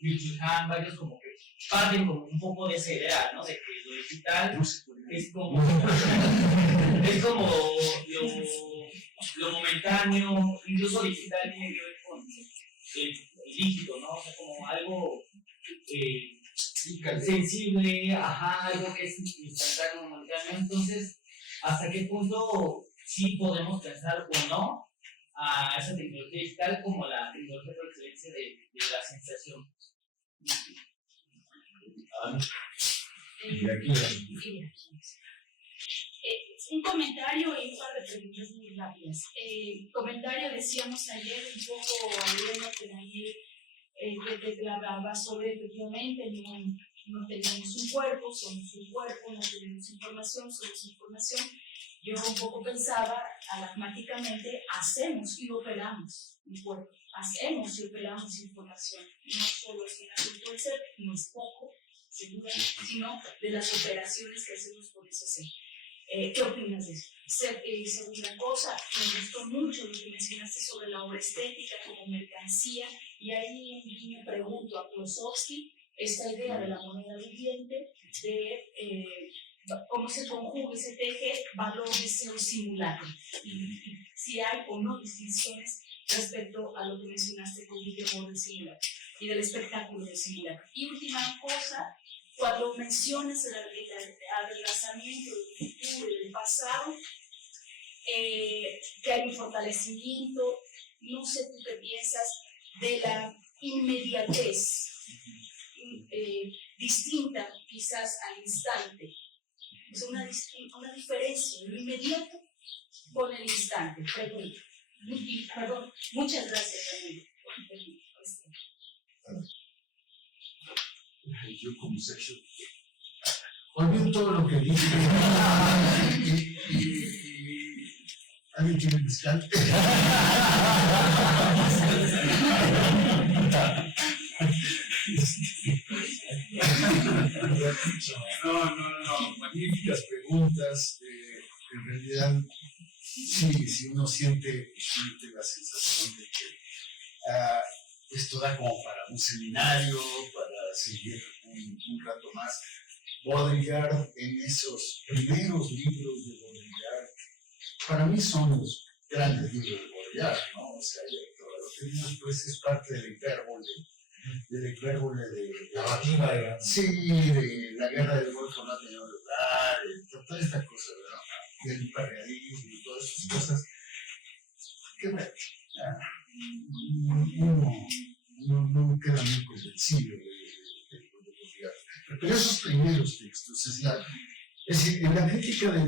YouTube, varios como que parten como un poco de esa idea, ¿no? De que lo digital es como lo momentáneo, incluso digital tiene que ver con el líquido, ¿no? O sea, como algo sensible, algo que es instantáneo, momentáneo. Entonces, ¿hasta qué punto sí podemos pensar o no a esa tecnología digital como la tecnología por excelencia de la sensación? Un comentario y un par de preguntas muy rápidas. Comentario, decíamos ayer un poco hablando que Daniel que hablaba sobre efectivamente no tenemos un cuerpo, somos un cuerpo, no tenemos información, somos información. Yo un poco pensaba, alagmáticamente, hacemos y operamos un cuerpo, hacemos y operamos información. No solo es un asunto del ser, no es poco, sin duda, sino de las operaciones que hacemos con ese ser. ¿Qué opinas de eso? Segunda cosa, me gustó mucho lo que mencionaste sobre la obra estética como mercancía, y ahí en línea pregunto a Klosowski esta idea de la moneda viviente, de cómo se conjuga y se teje valor, deseo, simulacro. Si hay o no distinciones respecto a lo que mencionaste con Guillermo del simulacro y del espectáculo del simulacro. Y última cosa, cuando mencionas el adelgazamiento del futuro y del pasado, que hay un fortalecimiento, no sé tú qué piensas de la inmediatez, distinta quizás al instante. Es una diferencia, lo inmediato con el instante. Pregunto. Perdón, muchas gracias, Daniel. Yo como sexo olvido todo lo que dije y alguien quiere mezcal. No, magníficas preguntas. En realidad, sí, si uno siente la sensación de que esto da como para un seminario, para seguir un rato más. Baudrillard, en esos primeros libros de Baudrillard, para mí son los grandes libros de Baudrillard, ¿no? O sea, todo lo que vimos pues es parte de la hipérbole de La batida de sí, de la guerra del Golfo no ha tenido lugar, toda esta cosa, ¿verdad? Del hiperrealismo y todas esas cosas. Que bueno, no queda muy convencido de Baudrillard. Pero esos primeros textos, es decir, en la crítica de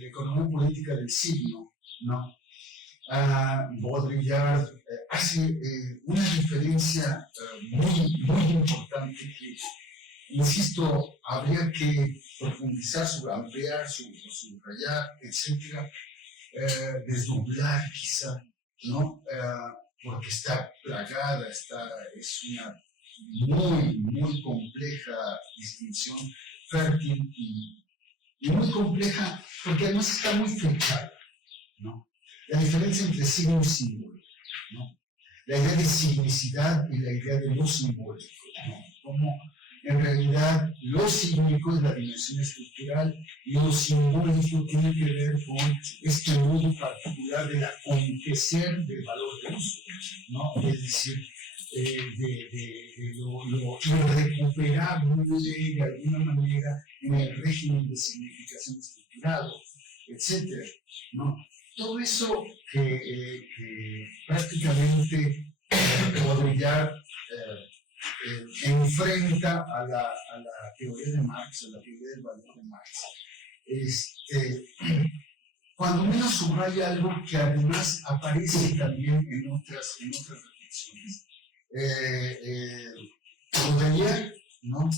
la economía política del siglo, ¿no? Baudrillard hace una diferencia muy importante que, insisto, habría que profundizar, ampliar, subrayar, etcétera, desdoblar quizá, ¿no? Porque está plagada, es una muy compleja distinción, fértil y muy compleja, porque además está muy fechada, ¿no? La diferencia entre signo y símbolo, ¿no? La idea de signicidad y la idea de lo simbólico, ¿no? Como en realidad lo símbolico es la dimensión estructural y lo simbólico tiene que ver con este modo particular del acontecer del valor del uso, ¿no? Es decir, de lo irrecuperable de alguna manera en el régimen de significación estructurado, etcétera, ¿no? Todo eso que prácticamente Baudrillard enfrenta a la teoría de Marx, a la teoría del valor de Marx, cuando menos subraya algo que además aparece también en otras reflexiones. Baudrillard, ¿no?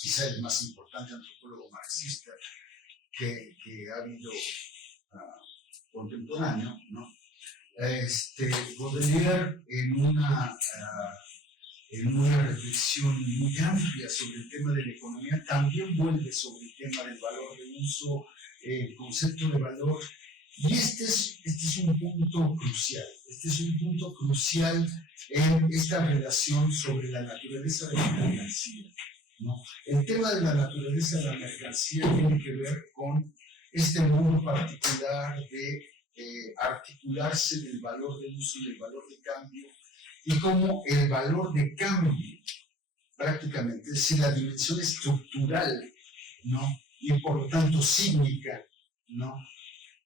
Quizá el más importante antropólogo marxista que ha habido contemporáneo, ¿no? Baudrillard en una reflexión muy amplia sobre el tema de la economía también vuelve sobre el tema del valor de uso, el concepto de valor, y este es un punto crucial en esta relación sobre la naturaleza de la mercancía, ¿no? El tema de la naturaleza de la mercancía tiene que ver con este modo particular de articularse del valor de uso y del valor de cambio, y cómo el valor de cambio, prácticamente, es decir, la dimensión estructural, ¿no? Y por lo tanto cíclica, ¿no?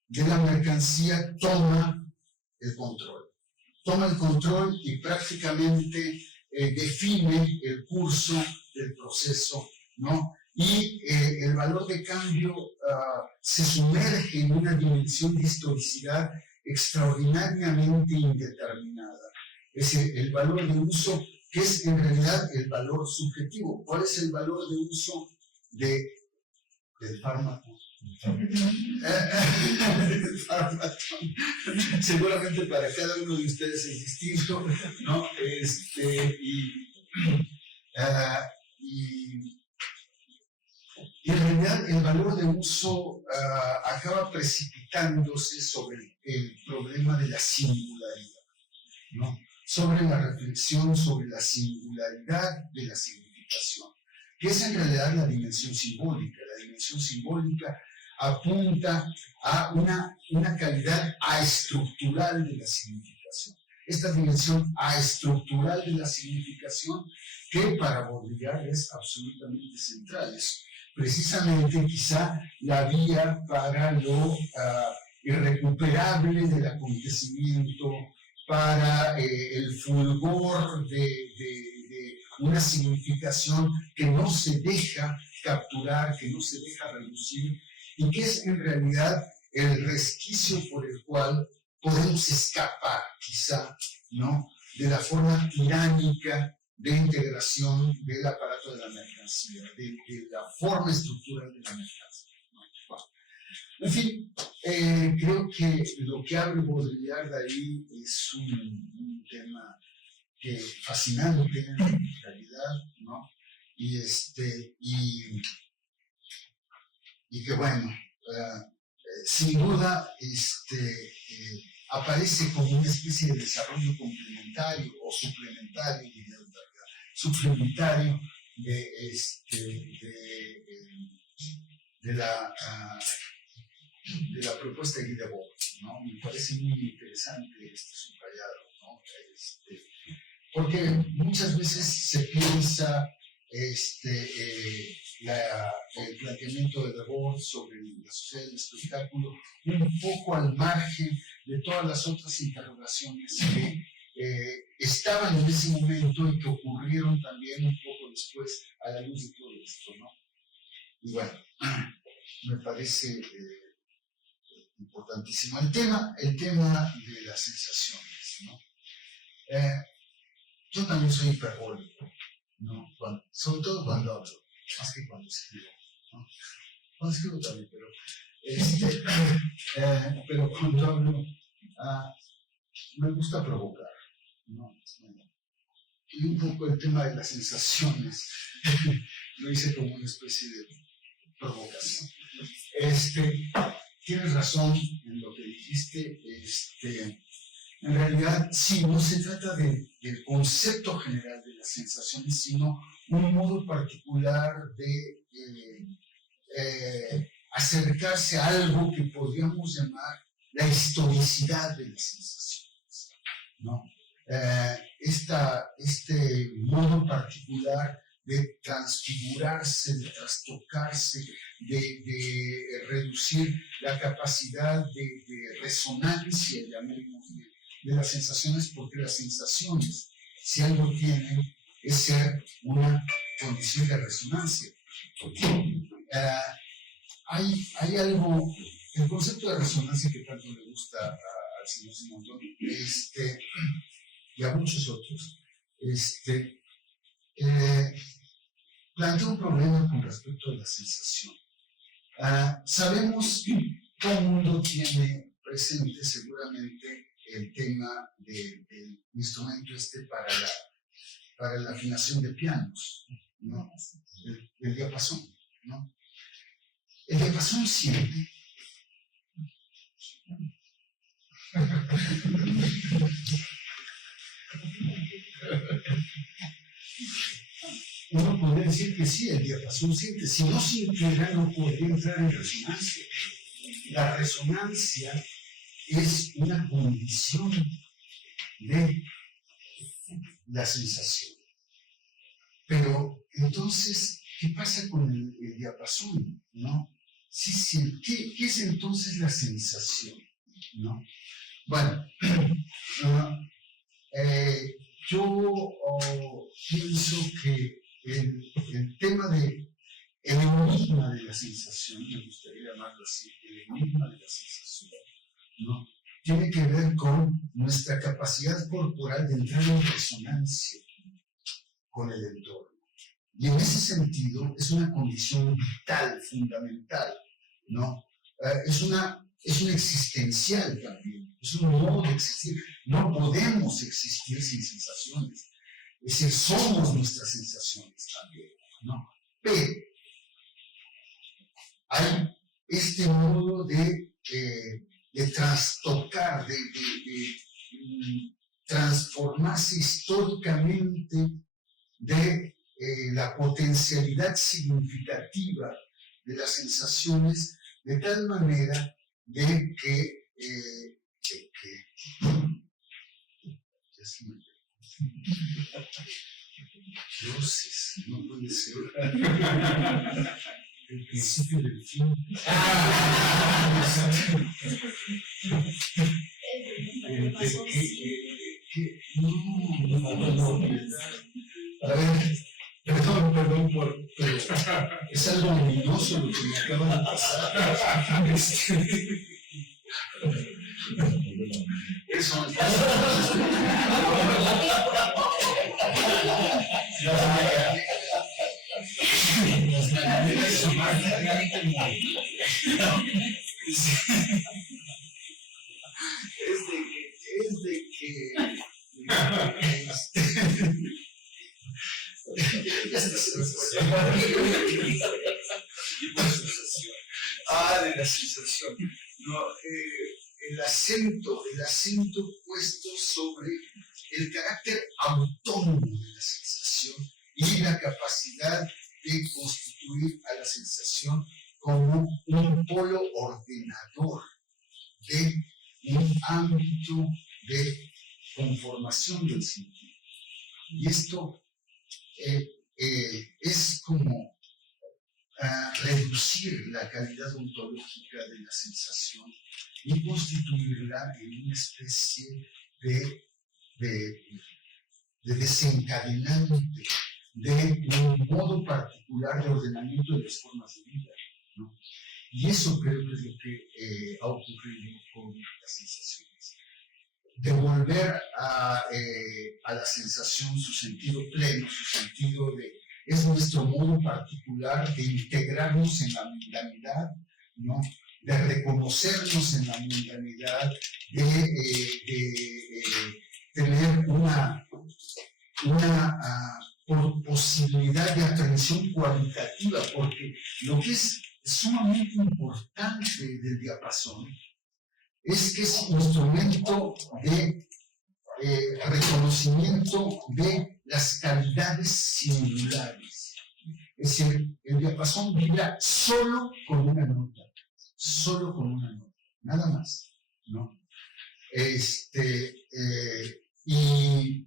De la mercancía toma el control y prácticamente define el curso del proceso, ¿no? Y el valor de cambio se sumerge en una dimensión de historicidad extraordinariamente indeterminada. Es decir, el valor de uso, que es en realidad el valor subjetivo. ¿Cuál es el valor de uso del fármaco? Seguramente para cada uno de ustedes es distinto, ¿no? Y en realidad el valor de uso acaba precipitándose sobre el problema de la singularidad, ¿no? Sobre la reflexión sobre la singularidad de la significación, que es en realidad la dimensión simbólica. La dimensión simbólica apunta a una calidad aestructural de la significación. Esta dimensión aestructural de la significación que para Baudrillard es absolutamente central. Es precisamente quizá la vía para lo irrecuperable del acontecimiento, para el fulgor de una significación que no se deja capturar, que no se deja reducir, y que es en realidad el resquicio por el cual podemos escapar, quizá, ¿no? De la forma tiránica de integración del aparato de la mercancía, de la forma estructural de la mercancía, ¿no? Bueno. En fin, creo que lo que abre Baudrillard ahí es un tema fascinante en realidad, ¿no? Y que bueno, sin duda aparece como una especie de desarrollo complementario o suplementario, diría Baudrillard, suplementario de la propuesta de Guy Debord, ¿no? Me parece muy interesante subrayado, ¿no? Porque muchas veces se piensa el planteamiento de Debord sobre la sociedad del espectáculo un poco al margen de todas las otras interrogaciones que estaban en ese momento y que ocurrieron también un poco después a la luz de todo esto, ¿no? Y bueno, me parece importantísimo el tema de las sensaciones, ¿no? Yo también soy hiperbólico, ¿no? Sobre todo cuando hablo, más que cuando escribo, ¿no? Cuando escribo también, pero cuando hablo me gusta provocar, ¿no? Y un poco el tema de las sensaciones lo hice como una especie de provocación. Tienes razón en lo que dijiste. En realidad, sí, no se trata del concepto general de las sensaciones, sino un modo particular de acercarse a algo que podríamos llamar la historicidad de las sensaciones, ¿no? Este modo particular de transfigurarse, de trastocarse, de reducir la capacidad de resonancia, llamemos, de las sensaciones, porque las sensaciones, si algo tienen, es ser una condición de resonancia. Hay algo, el concepto de resonancia que tanto le gusta al señor Simón y a muchos otros, plantea un problema con respecto a la sensación. Sabemos que todo el mundo tiene presente seguramente el tema del instrumento para la afinación de pianos, ¿no? El diapasón, ¿no? El diapasón siente. Uno podría decir que sí, el diapasón siente. Si no sintiera, no podría entrar en resonancia. La resonancia es una condición de la sensación. Pero entonces, ¿qué pasa con el diapasón? ¿No? Sí, ¿qué es entonces la sensación? ¿No? Bueno, yo pienso que el tema el enigma de la sensación, me gustaría llamarlo así, el enigma de la sensación, ¿no? Tiene que ver con nuestra capacidad corporal de entrar en resonancia con el entorno. Y en ese sentido es una condición vital, fundamental, ¿no? Es una existencial también, es un modo de existir. No podemos existir sin sensaciones. Es decir, somos nuestras sensaciones también, ¿no? Pero hay este modo de trastocar, de transformarse históricamente de la potencialidad significativa de las sensaciones, de tal manera de que dioses, no puede ser el principio del fin. A ver, perdón, pero es algo luminoso lo que me acaba de pasar. Eso es de que de la sensación. No, el acento puesto sobre el carácter autónomo de la sensación y la capacidad de constituir a la sensación como un polo ordenador de un ámbito de conformación del sentido. Y esto es como reducir la calidad ontológica de la sensación y constituirla en una especie de desencadenante de un modo particular de ordenamiento de las formas de vida, ¿no? Y eso creo que es lo que ha ocurrido con las sensaciones. Devolver a la sensación su sentido pleno, su sentido es nuestro modo particular de integrarnos en la mundanidad, ¿no? De reconocernos en la mundanidad, de tener una posibilidad de atención cualitativa, porque lo que es sumamente importante del diapasón es que es un instrumento de reconocimiento de las calidades singulares. Es decir, el diapasón vibra solo con una nota, nada más, ¿no? Y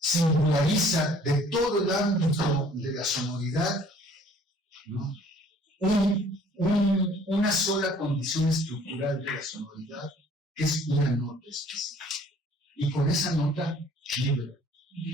singulariza de todo el ámbito de la sonoridad, ¿no? Una sola condición estructural de la sonoridad, que es una nota específica. Y con esa nota vibra,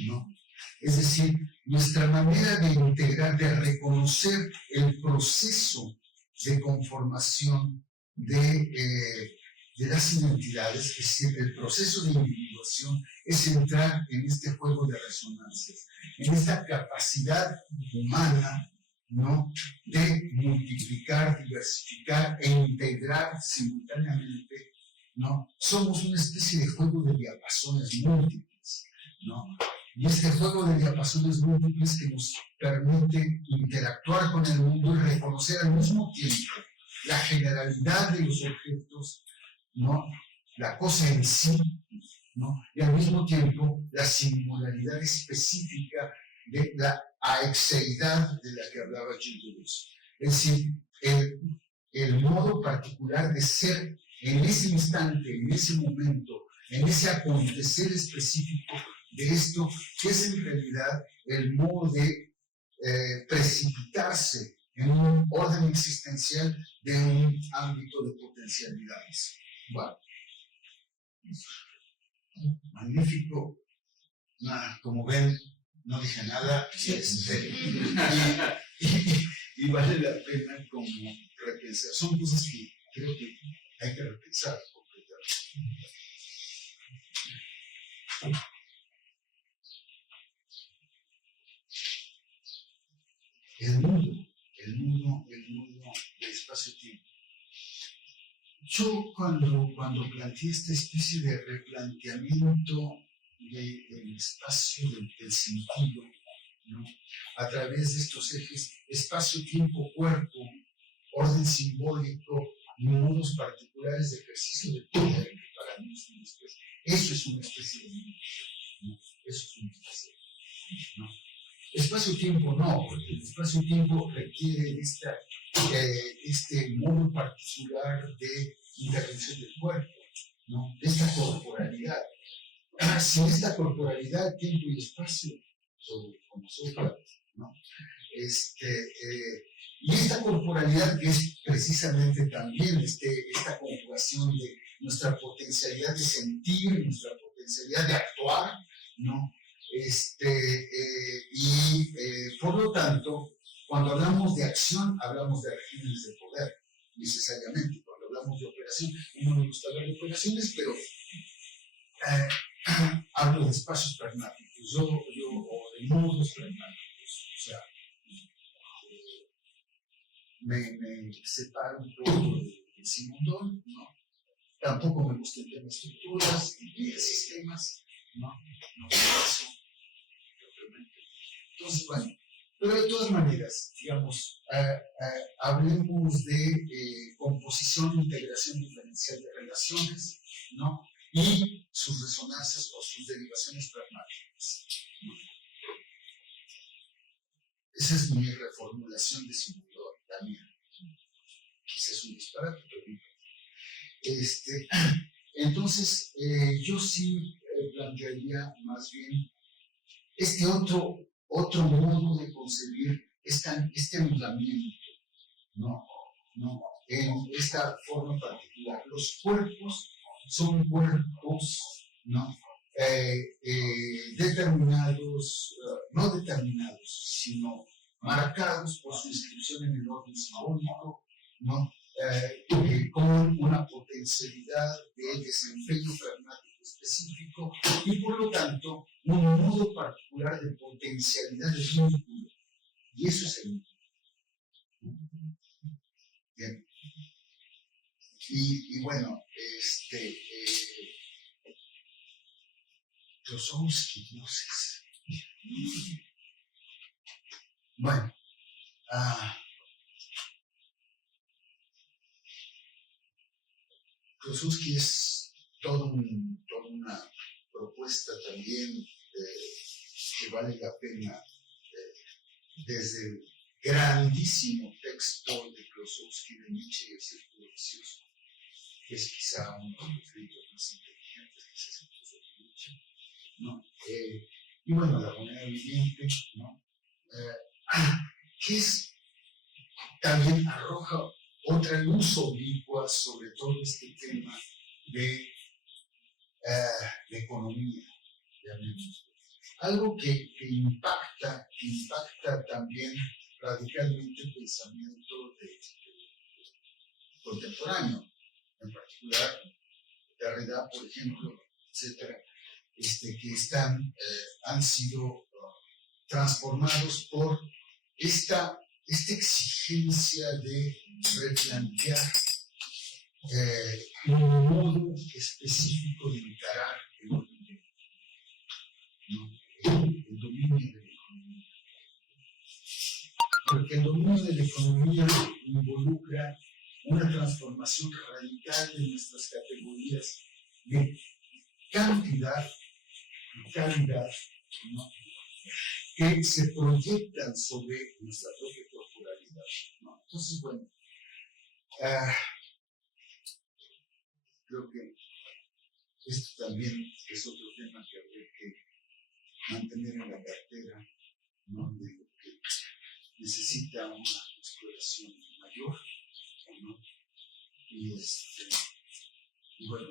¿no? Es decir, nuestra manera de integrar, de reconocer el proceso de conformación de las identidades, es decir, el proceso de individuación, es entrar en este juego de resonancias, en esta capacidad humana, ¿no?, de multiplicar, diversificar e integrar simultáneamente, ¿no? Somos una especie de juego de diapasones múltiples, ¿no? Y este juego de diapasones múltiples que nos permite interactuar con el mundo y reconocer al mismo tiempo la generalidad de los objetos, ¿no?, la cosa en sí, ¿no?, y al mismo tiempo la singularidad específica de la aexeidad de la que hablaba Gilles Deleuze. Es decir, el modo particular de ser en ese instante, en ese momento, en ese acontecer específico de esto, que es en realidad el modo de precipitarse en un orden existencial de un ámbito de potencialidades. Bueno, magnífico. Como ven, no dije nada, y vale la pena como repensar. Son cosas que creo que hay que repensar. El nudo del espacio-tiempo. Yo cuando planteé esta especie de replanteamiento del espacio, del sentido, ¿no?, a través de estos ejes espacio-tiempo-cuerpo, orden simbólico y modos particulares de ejercicio del poder, que para mí es una especie, eso es una especie de mundo, ¿no? Eso es una especie de mundo, ¿no? Espacio-tiempo no, porque el espacio-tiempo requiere de este modo particular de intervención del cuerpo, ¿no?, de esta corporalidad. Sin esta corporalidad, tiempo y espacio, como Sócrates, ¿no? Y esta corporalidad, que es precisamente también esta conjugación de nuestra potencialidad de sentir, nuestra potencialidad de actuar, ¿no? Por lo tanto, cuando hablamos de acción, hablamos de regímenes de poder, necesariamente. Cuando hablamos de operación, no me gusta hablar de operaciones, pero hablo de espacios pragmáticos, o de modos pragmáticos. O sea, me separo un poco de Simondon, ¿no? Tampoco me gusta el tema de estructuras ni de sistemas, ¿no? No eso. Entonces, bueno, pero de todas maneras, digamos, hablemos de composición e integración diferencial de relaciones, ¿no?, y sus resonancias o sus derivaciones pragmáticas, ¿no? Esa es mi reformulación de Simondon también. Quizás es un disparate, pero entonces, yo sí plantearía más bien este otro modo de concebir este anulamiento, ¿no? En esta forma particular. Los cuerpos son cuerpos, ¿no?, determinados, no determinados, sino marcados por su inscripción en el orden simbólico, ¿no?, con una potencialidad de desempeño pragmático específico y por lo tanto un modo particular de potencialidad de vínculo. Y eso es el vínculo. Bien. Y bueno, Klosowski, dioses. Bueno, Klosowski es toda una propuesta también que vale la pena, desde el grandísimo texto de Klosowski de Nietzsche y el círculo vicioso, que es quizá uno de los libros más inteligentes que se escrito sobre Nietzsche, ¿no? Y bueno, la moneda viviente, ¿no? Que es, también arroja otra luz oblicua sobre todo este tema de economía, llamémoslo. Algo que impacta también radicalmente el pensamiento contemporáneo, en particular Derrida, por ejemplo, etcétera, que han sido transformados por esta exigencia de replantear un modo específico de encarar el orden, ¿no? El dominio de la economía. Porque el dominio de la economía involucra una transformación radical de nuestras categorías de cantidad y calidad, ¿no? Que se proyectan sobre nuestra propia corporalidad, ¿no? Entonces, bueno, creo que esto también es otro tema que habría que mantener en la cartera, ¿no? De lo que necesita una exploración mayor, ¿no? Y bueno.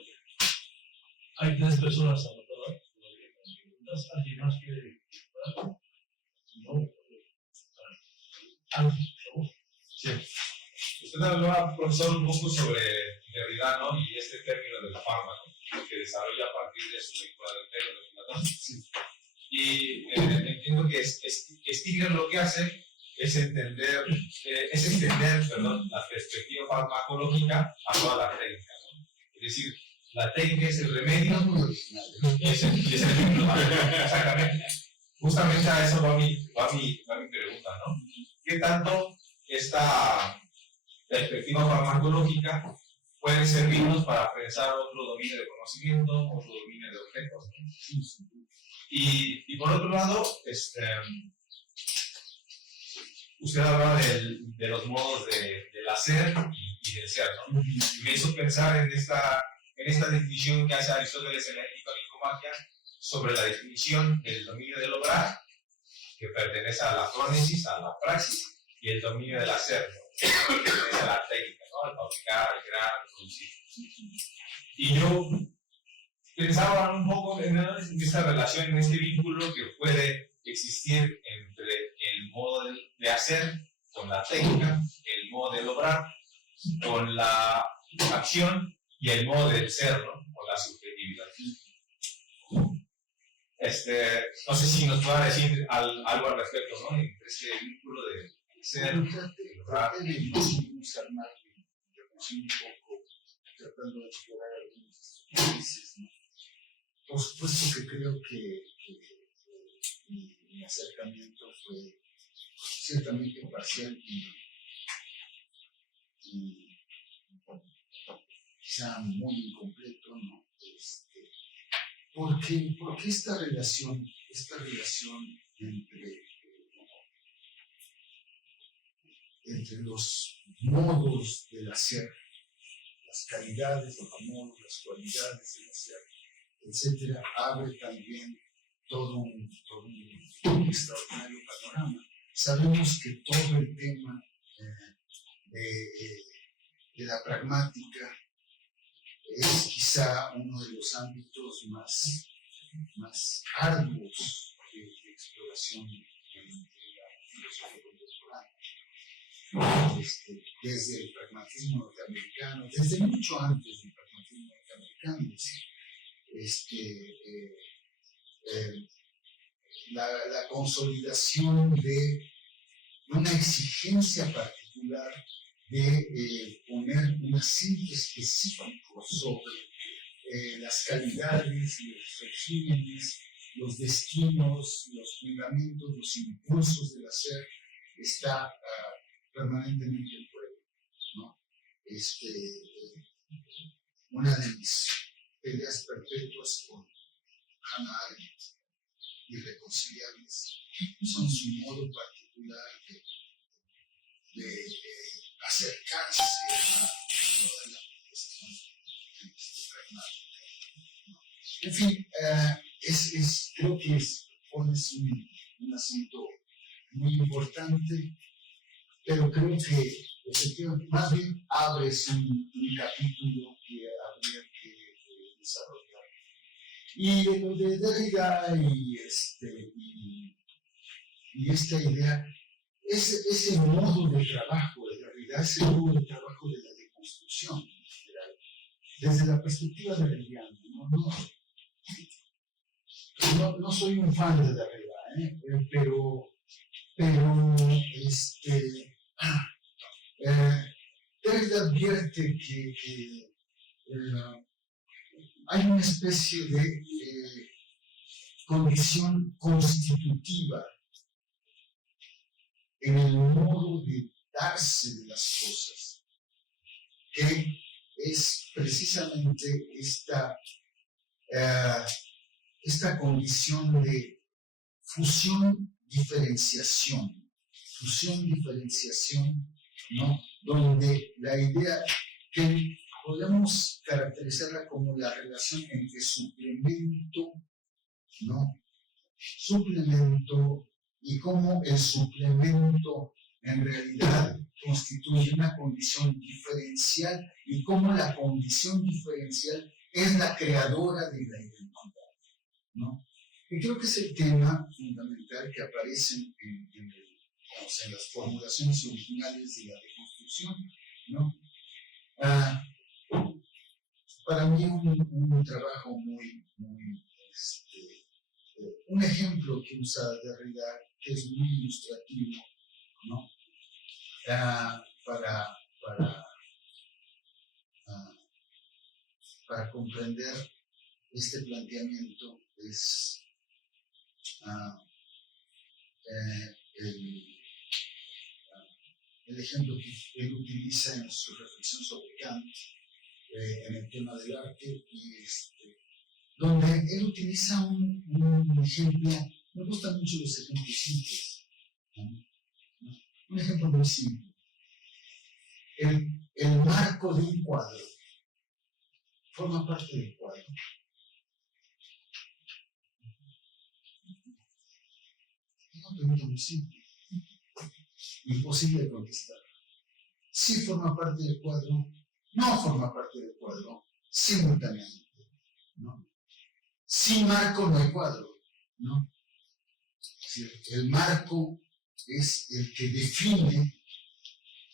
Hay 3 personas anotadas. ¿Alguien más quiere? No. Sí. Usted hablaba, profesor, un poco sobre Derrida, ¿no? Y este término del fármaco que desarrolla a partir de su lectura del texto de Platón. Sí. Y entiendo que Stigler lo que hace es extender la perspectiva farmacológica a toda la técnica, ¿no? Es decir, la técnica es el remedio y es el exactamente. Justamente a eso va mi pregunta, ¿no? ¿Qué tanto esta perspectiva farmacológica puede servirnos para pensar otro dominio de conocimiento, otro dominio de objetos, ¿no? Y por otro lado, usted hablaba de los modos del hacer y del ser, ¿no? Y me hizo pensar en esta definición que hace Aristóteles en la Ética Nicomaquia sobre la definición del dominio del obrar, que pertenece a la frónesis, a la praxis, y el dominio del hacer, ¿no? Que pertenece a la técnica, ¿no? Al fabricar, al crear, al producir. Y yo pensaba un poco en esta relación, en este vínculo que puede existir entre el modo de hacer con la técnica, el modo de obrar con la acción y el modo del ser, ¿no? Con la subjetividad. No sé si nos pueda decir algo al respecto, ¿no? Entre este vínculo de ser y obrar. Traté de nos armar un poco, tratando de explorar algunos países, ¿no? Por supuesto que creo que mi acercamiento fue ciertamente parcial y quizá muy incompleto, ¿no? Porque esta relación entre los modos del hacer, las calidades del modo, las cualidades del hacer, etcétera, abre también todo un extraordinario panorama. Sabemos que todo el tema de la pragmática es quizá uno de los ámbitos más arduos de exploración en la filosofía contemporánea. Desde el pragmatismo norteamericano, desde mucho antes del pragmatismo norteamericano, la consolidación de una exigencia particular de poner un acento específico sobre las calidades, los regímenes, los destinos, los fundamentos, los impulsos del hacer, está permanentemente en juego, ¿no? Una de mis peleas perpetuas con Hannah Arendt, irreconciliables, son su modo particular de acercarse a toda la cuestión pragmática. En fin, creo que pones un acento muy importante, pero creo que efectivamente más bien abres un capítulo que habría que desarrollar. Y lo de Derrida y esta idea, ese modo de trabajo de Derrida, ese modo de trabajo de la deconstrucción, desde la perspectiva de Derrida, no soy un fan de Derrida, pero Derrida advierte que hay una especie de condición constitutiva en el modo de darse de las cosas, que es precisamente esta condición de fusión-diferenciación, ¿no? Donde la idea que podemos caracterizarla como la relación entre suplemento, ¿no? Suplemento, y cómo el suplemento en realidad constituye una condición diferencial y cómo la condición diferencial es la creadora de la identidad, ¿no? Y creo que es el tema fundamental que aparece en las formulaciones originales de la deconstrucción, ¿no? Para mí un trabajo un ejemplo que usa Derrida, que es muy ilustrativo, ¿no? Para comprender este planteamiento es el ejemplo que él utiliza en su reflexión sobre Kant, en el tema del arte, y donde él utiliza un ejemplo. Me gustan mucho los ejemplos simples, ¿no? Un ejemplo muy simple. El marco de un cuadro forma parte del cuadro. Una pregunta muy simple, imposible de contestar. Sí forma parte del cuadro, no forma parte del cuadro, simultáneamente, ¿no? Sin marco no hay cuadro, ¿no? El marco es el que define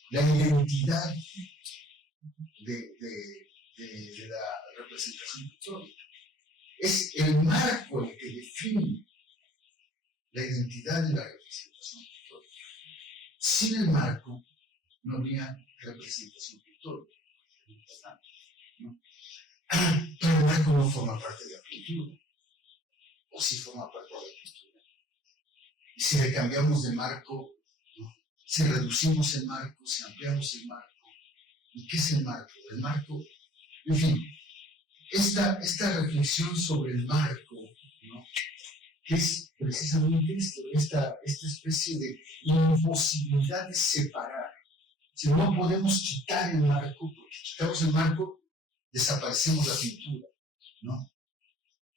la identidad de la representación pictórica. Es el marco el que define la identidad de la representación pictórica. Sin el marco no habría representación pictórica, ¿no? Pero el marco no forma parte de la pintura, o sí forma parte de la pintura. Y si le cambiamos de marco, ¿no? Si reducimos el marco, si ampliamos el marco, ¿y qué es el marco? El marco, en fin, esta reflexión sobre el marco, ¿no? Que es precisamente esta especie de imposibilidad de separar. Si no podemos quitar el marco, porque quitamos el marco, desaparecemos la pintura, ¿no?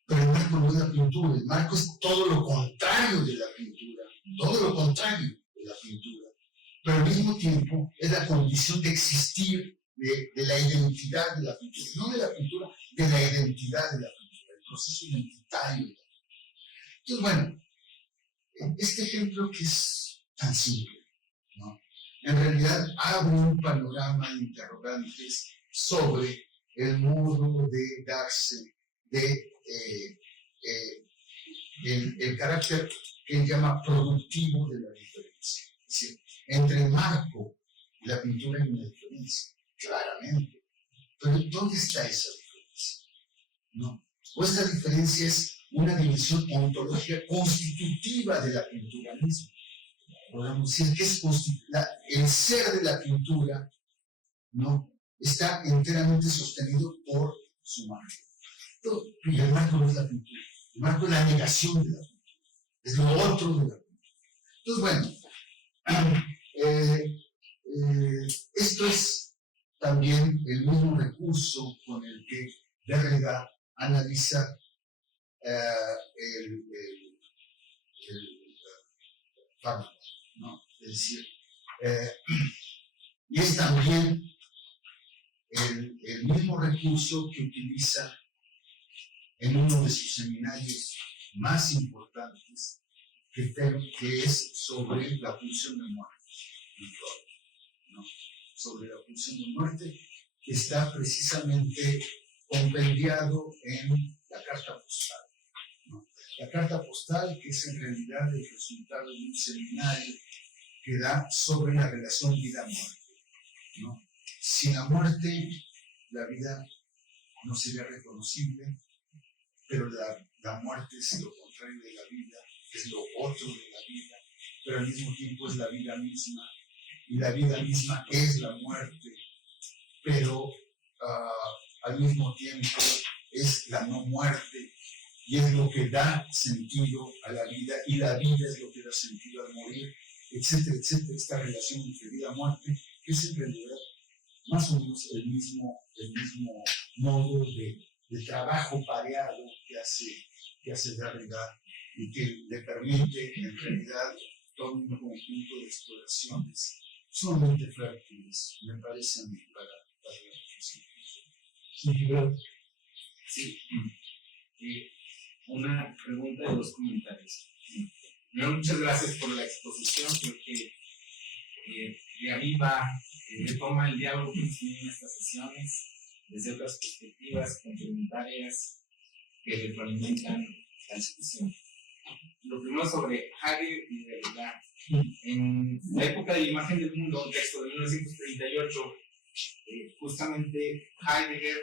Pero el marco no es la pintura, el marco es todo lo contrario de la pintura, todo lo contrario de la pintura. Pero al mismo tiempo es la condición de existir de la identidad de la pintura, no de la pintura, de la identidad de la pintura, el proceso identitario de la pintura. Entonces, bueno, este ejemplo que es tan simple, ¿no? En realidad abre un panorama de interrogantes sobre el modo de darse de el carácter que él llama productivo de la diferencia. Es decir, entre el marco y la pintura hay una diferencia, claramente. Pero ¿dónde está esa diferencia? ¿No? O esta diferencia es una dimensión ontológica constitutiva de la pintura misma. Podemos decir que es el ser de la pintura, ¿no? Está enteramente sostenido por su marco. Y el marco no es la pintura, el marco es la negación de la pintura, es lo otro de la pintura. Entonces, bueno, esto es también el mismo recurso con el que Derrida analiza fármaco, ¿no? Es decir, y es también el mismo recurso que utiliza en uno de sus seminarios más importantes, que es sobre la pulsión de muerte, ¿no? Sobre la pulsión de muerte, que está precisamente compendiado en la carta postal, ¿no? La carta postal, que es en realidad el resultado de un seminario que da sobre la relación vida-muerte, ¿no? Sin la muerte, la vida no sería reconocible, pero la muerte es lo contrario de la vida, es lo otro de la vida, pero al mismo tiempo es la vida misma, y la vida misma es la muerte, pero al mismo tiempo es la no muerte, y es lo que da sentido a la vida, y la vida es lo que da sentido al morir, etcétera, etcétera. Esta relación entre vida y muerte, que es en realidad más o menos el mismo modo de trabajo pareado que hace Derrida, y que le permite en realidad todo un conjunto de exploraciones sumamente fértiles, me parece a mí, para la reflexión. Sí, claro. Sí. Una pregunta y dos comentarios. Primero, muchas gracias por la exposición. Creo que reaviva, retoma el diálogo que hemos tenido en estas sesiones desde otras perspectivas complementarias que retroalimentan la discusión. Lo primero sobre Heidegger y Derrida. En la época de la imagen del mundo, un texto de 1938, justamente Heidegger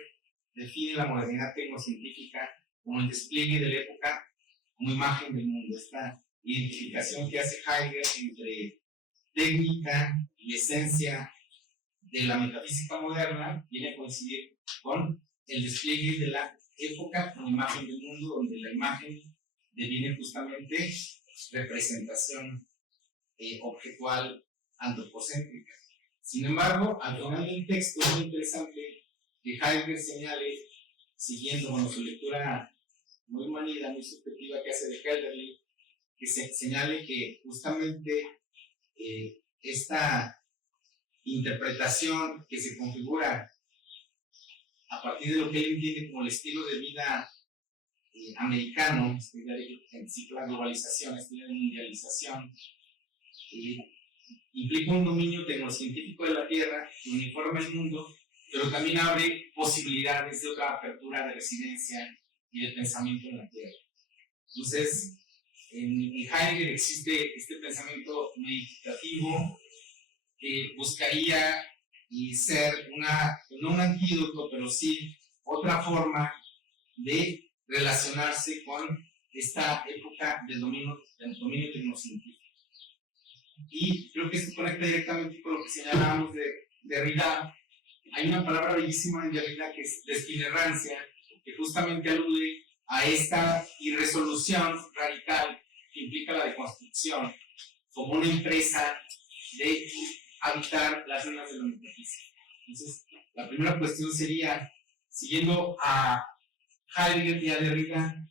define la modernidad tecnocientífica como el despliegue de la época como imagen del mundo. Esta identificación que hace Heidegger entre técnica y esencia de la metafísica moderna viene a coincidir con el despliegue de la época como imagen del mundo, donde la imagen deviene justamente representación objetual antropocéntrica. Sin embargo, al final del texto es muy interesante que Heidegger señale, siguiendo su lectura muy manida, muy subjetiva que hace de Hölderlin, que se señale que justamente esta interpretación que se configura a partir de lo que él entiende como el estilo de vida americano, en ciclo de globalización, estilo de mundialización, implica un dominio tecnocientífico de la Tierra que uniforma el mundo, pero también abre posibilidades de otra apertura de residencia y de pensamiento en la Tierra. Entonces, en Heidegger existe este pensamiento meditativo que buscaría ser no un antídoto, pero sí otra forma de relacionarse con esta época del dominio tecnocientífico. Y creo que esto conecta directamente con lo que señalábamos de Derrida. Hay una palabra bellísima en Derrida que es destinerrancia, que justamente alude a esta irresolución radical que implica la deconstrucción como una empresa de habitar las ruinas de la metafísica. Entonces, la primera cuestión sería, siguiendo a Heidegger y a Derrida,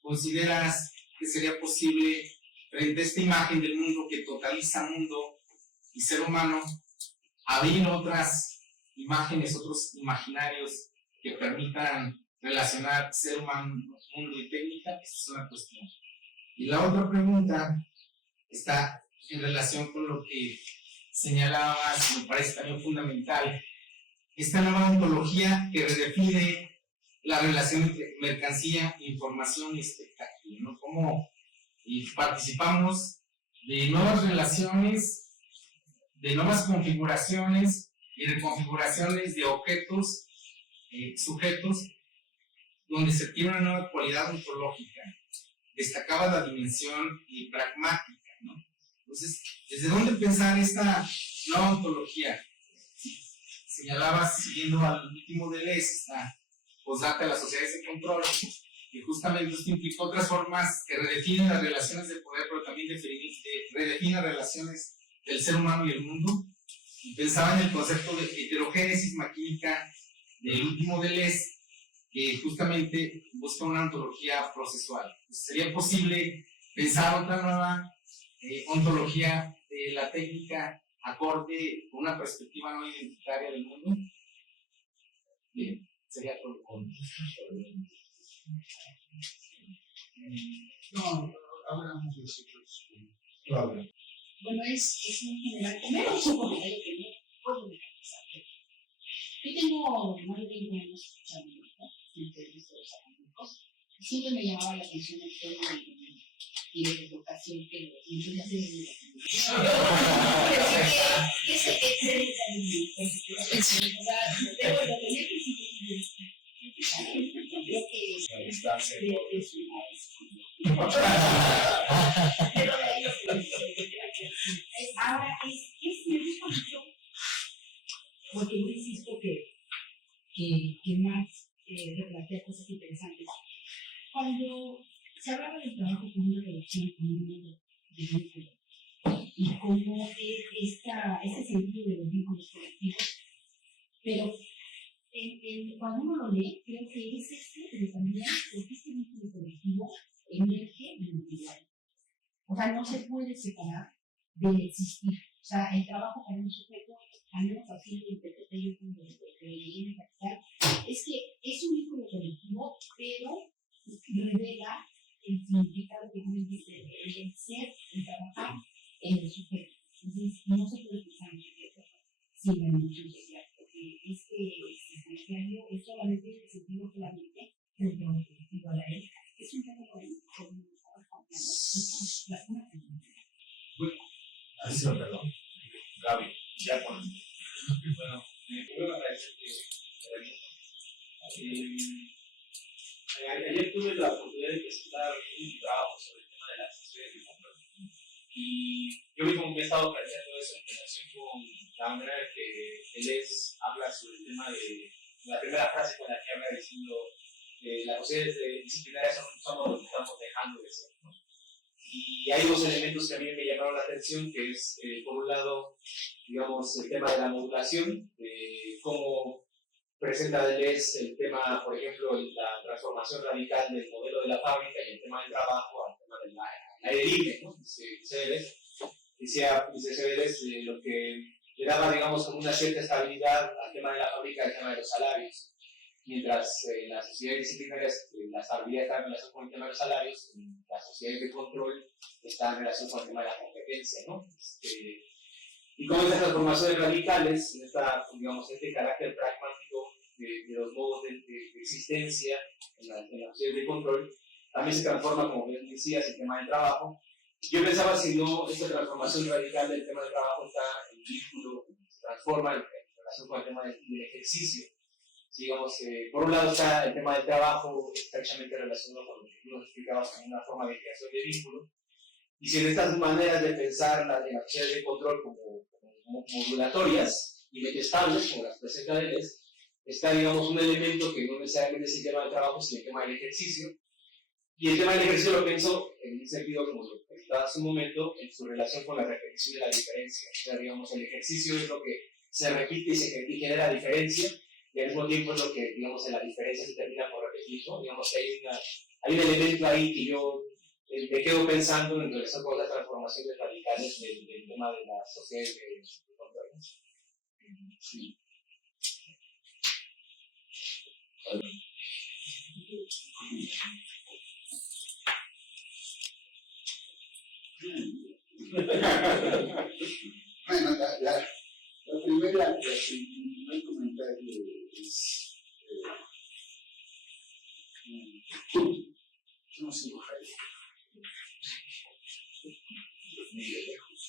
¿consideras que sería posible, frente a esta imagen del mundo que totaliza mundo y ser humano, abrir otras imágenes, otros imaginarios que permitan relacionar ser humano, mundo y técnica? Esa es una cuestión. Y la otra pregunta está en relación con lo que señalabas, me parece también fundamental, esta nueva ontología que redefine la relación entre mercancía, información y espectáculo, ¿no? Cómo participamos de nuevas relaciones, de nuevas configuraciones y reconfiguraciones de objetos, sujetos, donde se tiene una nueva cualidad ontológica. Destacaba la dimensión pragmática, ¿no? Entonces, ¿desde dónde pensar esta nueva ontología? Señalabas, siguiendo al último Deleuze, esta postdata de las sociedades de control, que justamente esto implica otras formas que redefinen las relaciones de poder, pero también redefinen las relaciones del ser humano y el mundo. Y pensaba en el concepto de heterogénesis maquínica del último Deleuze, que justamente busca una ontología procesual. Entonces, sería posible pensar otra nueva ontología de la técnica acorde con una perspectiva no identitaria del mundo. Bien, sería todo. No, hablamos de nosotros. Claudia. Bueno, es muy general. Primero es un comentario que no puedo organizar. Yo tengo más de 20 años escuchando, ¿no? Entrevistas académicos. Siempre me llamaba la atención el tema y de educación que los niños ya se ven. Ahora, me gusta mucho, porque yo insisto que Marx replantea cosas interesantes. Cuando se hablaba del trabajo como una relación, como un modo de vínculo, y cómo ese sentido de los vínculos colectivos, pero cuando uno lo lee, creo que es pero también porque este vínculo colectivo emerge de lo individual. O sea, no se puede separar del existir. O sea, el trabajo para un sujeto, al menos así lo interpreté yo cuando lo leí en el Capital, es que es un vínculo colectivo, pero revela el significado que tiene el ser, el trabajar en el sujeto. Entonces, no se puede pensar en el sujeto sin la dimensión social, porque este existenciario es solamente el sentido que la mente frente a un colectivo a la él. Es un tema con estaba cambiando. Así lo perdón. Gaby, ya con. Bueno, primero agradecer ayer tuve la oportunidad de presentar un trabajo sobre el tema de las sociedades de control. Y yo mismo me he estado planteando eso en relación con la manera en que Deleuze habla sobre el tema de la primera frase con la que habla diciendo las sociedades disciplinarias somos lo que estamos dejando de ser, ¿no? Y hay dos elementos que a mí me llamaron la atención, que es, por un lado, digamos, el tema de la modulación, cómo presenta Deleuze el tema, por ejemplo, la transformación radical del modelo de la fábrica y el tema del trabajo al tema del aire libre, ¿no? Dice Deleuze, lo que le daba, digamos, como una cierta estabilidad al tema de la fábrica, el tema de los salarios. Mientras en las sociedades disciplinarias la estabilidad está en relación con el tema de los salarios, en las sociedades de control está en relación con el tema de la competencia, ¿no? Y como estas transformaciones radicales, digamos, este carácter pragmático de los modos de existencia en las sociedades de control, también se transforma, como bien decías, el tema del trabajo. Yo pensaba, si no, esta transformación radical del tema del trabajo está en vínculo, se transforma en relación con el tema del ejercicio. Digamos, por un lado está el tema del trabajo estrechamente relacionado con lo que tú nos explicabas como una forma de creación de vínculo, y si en estas maneras de pensar las acciones de control como modulatorias y medio estables, como las presenta Deleuze, está, digamos, un elemento que no necesariamente es el tema del trabajo, sino el tema del ejercicio, y el tema del ejercicio lo pienso en un sentido, como lo explicaba hace un momento, en su relación con la repetición de la diferencia. O sea, digamos, el ejercicio es lo que se repite y genera diferencia, y al mismo tiempo es lo que, digamos, en la diferencia se termina por repetir, ¿no? Digamos que hay un elemento ahí que yo me quedo pensando en relación con las transformaciones radicales del tema de las sociedades de control. Sí. Bueno, la primera, el primer comentario es, yo no sigo Heidegger, ni de lejos.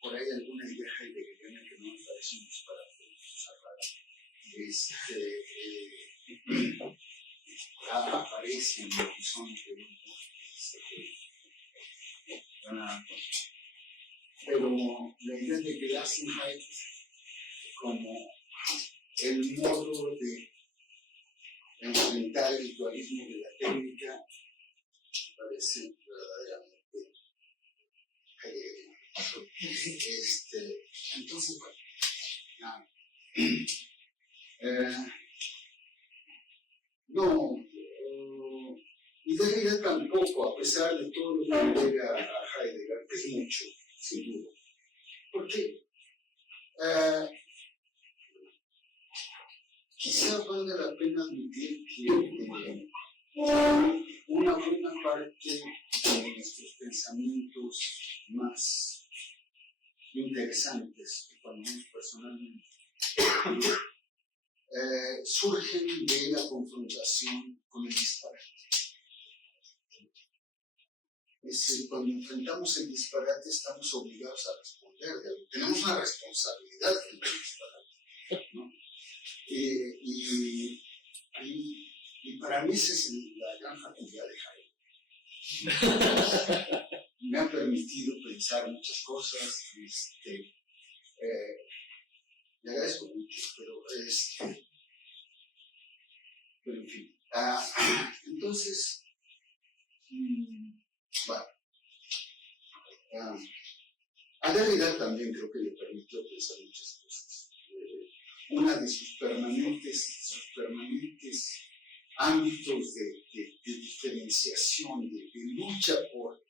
Por ahí alguna idea heideggeriana que no me parece un disparate aparece en el horizonte de un pero la idea de Gelassenheit como el modo de enfrentar el dualismo de la técnica parece verdaderamente entonces, bueno, Derrida tampoco, a pesar de todo lo que llega a Heidegger, que es mucho, sin duda. Porque quizá valga la pena admitir que una buena parte de nuestros pensamientos más interesantes, que conocemos personalmente, surgen de la confrontación con el disparate. Es decir, cuando enfrentamos el disparate estamos obligados a responder, tenemos una responsabilidad frente al disparate, ¿no? Y para mí esa es la gran facultad de Heidegger. Me ha permitido pensar muchas cosas, le agradezco mucho, pero en fin. Entonces, bueno, a Derrida también creo que le permitió pensar muchas cosas. Una de sus permanentes ámbitos de diferenciación, de lucha por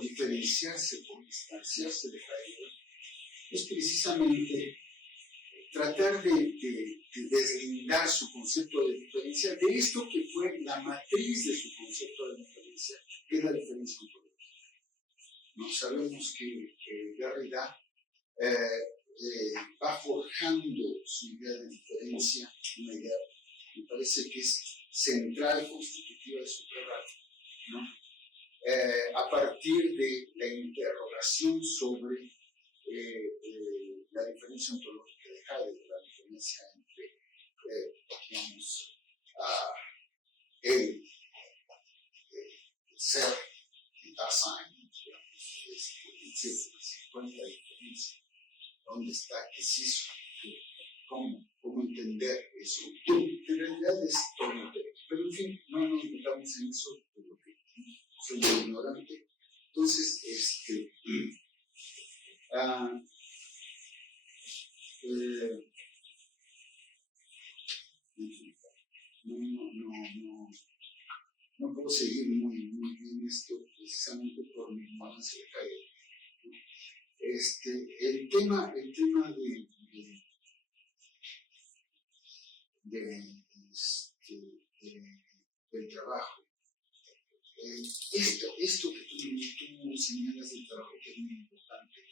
diferenciarse, por distanciarse de Heidegger, es precisamente tratar de deslindar su concepto de diferencia de esto que fue la matriz de su concepto de diferencia, que es la diferencia ontológica. No sabemos que Derrida va forjando su idea de diferencia, una idea que me parece que es central, constitutiva de su trabajo, ¿no? A partir de la interrogación sobre la diferencia ontológica de Heidegger, la diferencia entre, digamos, el ser, el Dasein, etc. ¿Cuál es la diferencia? ¿Dónde está? ¿Qué es eso? ¿Cómo entender eso? En realidad es todo un tema. Pero en fin, no nos metamos en eso porque soy muy ignorante. Entonces, no puedo seguir muy bien esto precisamente por mi ignorancia de Heidegger. El tema del trabajo, esto que tú señalas del trabajo, que es muy importante,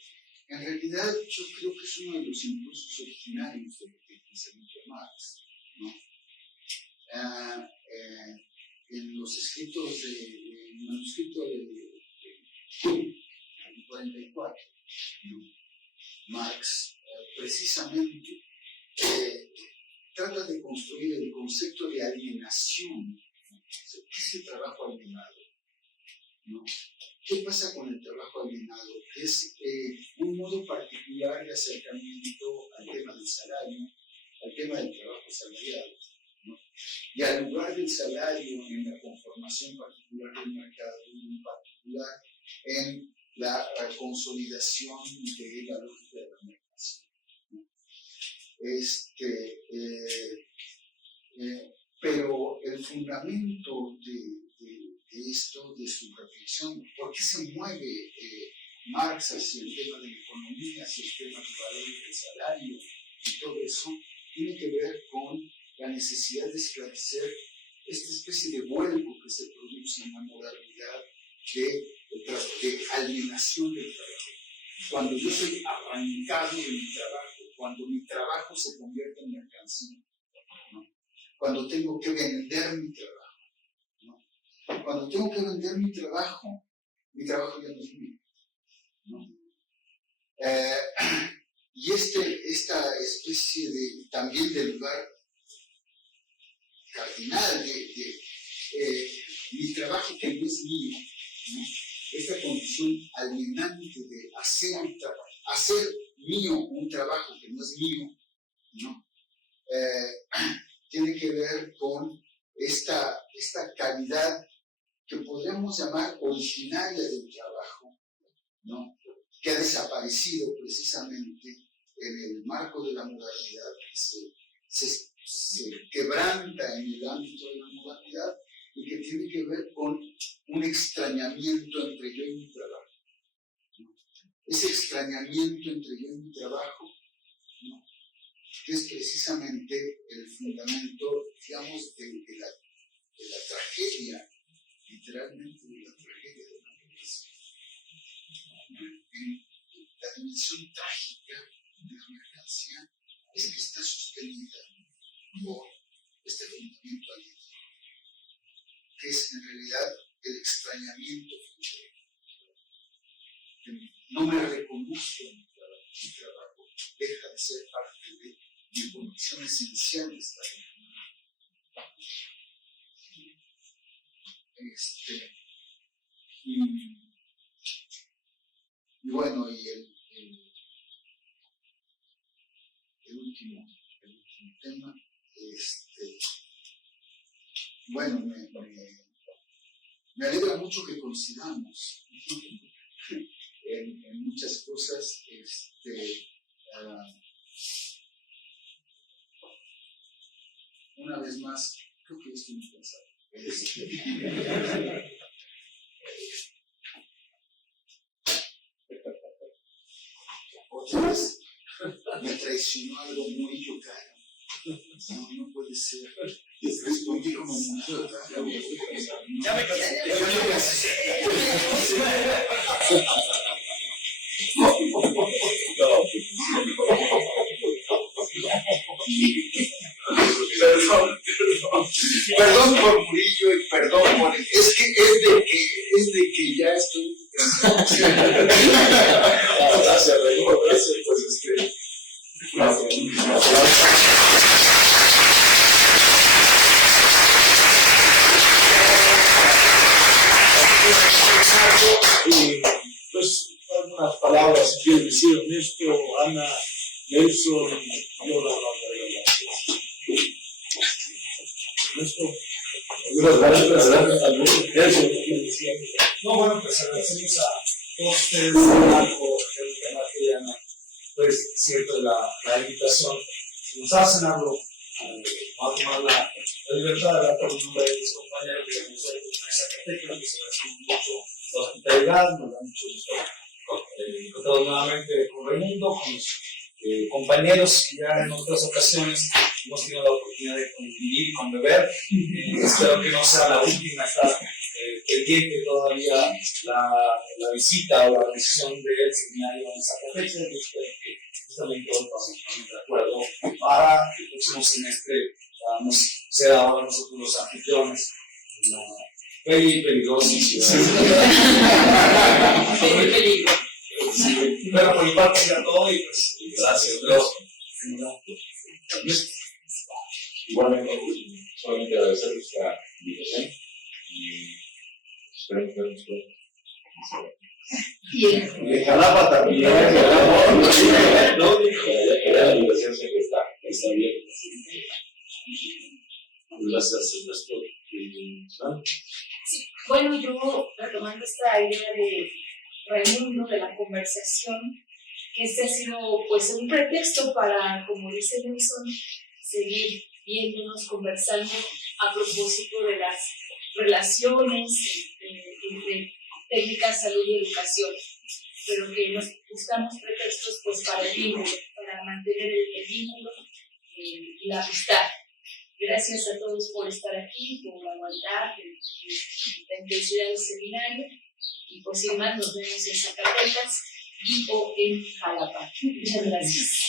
en realidad yo creo que es uno de los impulsos originarios del pensamiento de Marx, ¿no? En los escritos el manuscrito del 44, ¿no? Marx precisamente trata de construir el concepto de alienación. ¿Qué es el trabajo alienado? ¿No? ¿Qué pasa con el trabajo alienado? Es un modo particular de acercamiento al tema del salario, al tema del trabajo salariado, ¿no? Y al lugar del salario en la conformación particular del mercado, y en particular en la consolidación de la lógica de la mercancía, ¿no? Pero el fundamento de esto, de su reflexión, ¿por qué se mueve Marx hacia el tema de la economía, hacia el tema del valor del salario y todo eso? Tiene que ver con la necesidad de esclarecer esta especie de vuelco que se produce en la modalidad de alienación del trabajo. Cuando yo soy arrancado de mi trabajo, cuando mi trabajo se convierte en mercancía, ¿no? Cuando tengo que vender mi trabajo, ¿no? Cuando tengo que vender mi trabajo ya no es mío, ¿no? Y esta especie también de lugar cardinal de mi trabajo que no es mío, ¿no? Esta condición alienante de hacer mío un trabajo que no es mío, ¿no? Tiene que ver con esta calidad que podríamos llamar originaria del trabajo, ¿no? Que ha desaparecido precisamente en el marco de la modernidad, que se quebranta en el ámbito de la modernidad y que tiene que ver con un extrañamiento entre yo y mi trabajo. Ese extrañamiento entre yo y mi trabajo, ¿no?, es precisamente el fundamento, digamos, de la tragedia, literalmente de la tragedia de la migración. La dimensión trágica de la migración es que está sostenida por este fundamento alegre, que es en realidad el extrañamiento futuro. No me reconozco en mi trabajo, deja de ser parte de mi condición esencial de estar en el mundo. Y bueno, y el último tema, bueno, me alegra mucho que coincidamos en muchas cosas. Una vez más, creo que estoy muy cansado. Otra vez me traicionó algo muy yocaro. No puede ser. Respondí como muy yocaro. Ya me cansé. Perdón por Murillo y perdón por... Es de que ya estoy... Gracias, pues pues algunas palabras si quieren decir Ernesto, Ana, Nelson, yo la Ernesto. Gracias. No, bueno, pues agradecemos a todos ustedes Marco, el tema que ya pues siempre la invitación. Si nos hacen algo, va a tomar la libertad de hablar con un nombre de mis compañeros de nosotros en Zacatecas, que se agradecemos mucho la hospitalidad, nos da mucho gusto encontrarnos nuevamente con Raimundo, con los compañeros que ya en otras ocasiones hemos tenido la oportunidad de convivir y conbeber. Espero que no sea la última, está pendiente todavía la visita o la decisión del seminario en Zacatecas. Yo espero que justamente todos estamos de acuerdo para el próximo semestre podamos ser ahora nosotros los anfitriones de una bella y peligrosa ciudad. Pero por mi parte será todo y pues gracias. Igualmente, solamente agradecerles la invitación y esperemos vernos pronto. Bien. De Jalapa también. La invitación siempre está abierta. Gracias, Ernesto. Sí. Bueno, yo retomando esta idea de Raimundo, de la conversación, que este ha sido pues un pretexto para, como dice Nelson, seguir viéndonos, conversando a propósito de las relaciones entre técnica, salud y educación, pero que nos buscamos pretextos pues para el vínculo, para mantener el vínculo y la amistad. Gracias a todos por estar aquí, por aguantar la intensidad del seminario, y pues sin más nos vemos en Zacatecas y o en Jalapa. Muchas gracias.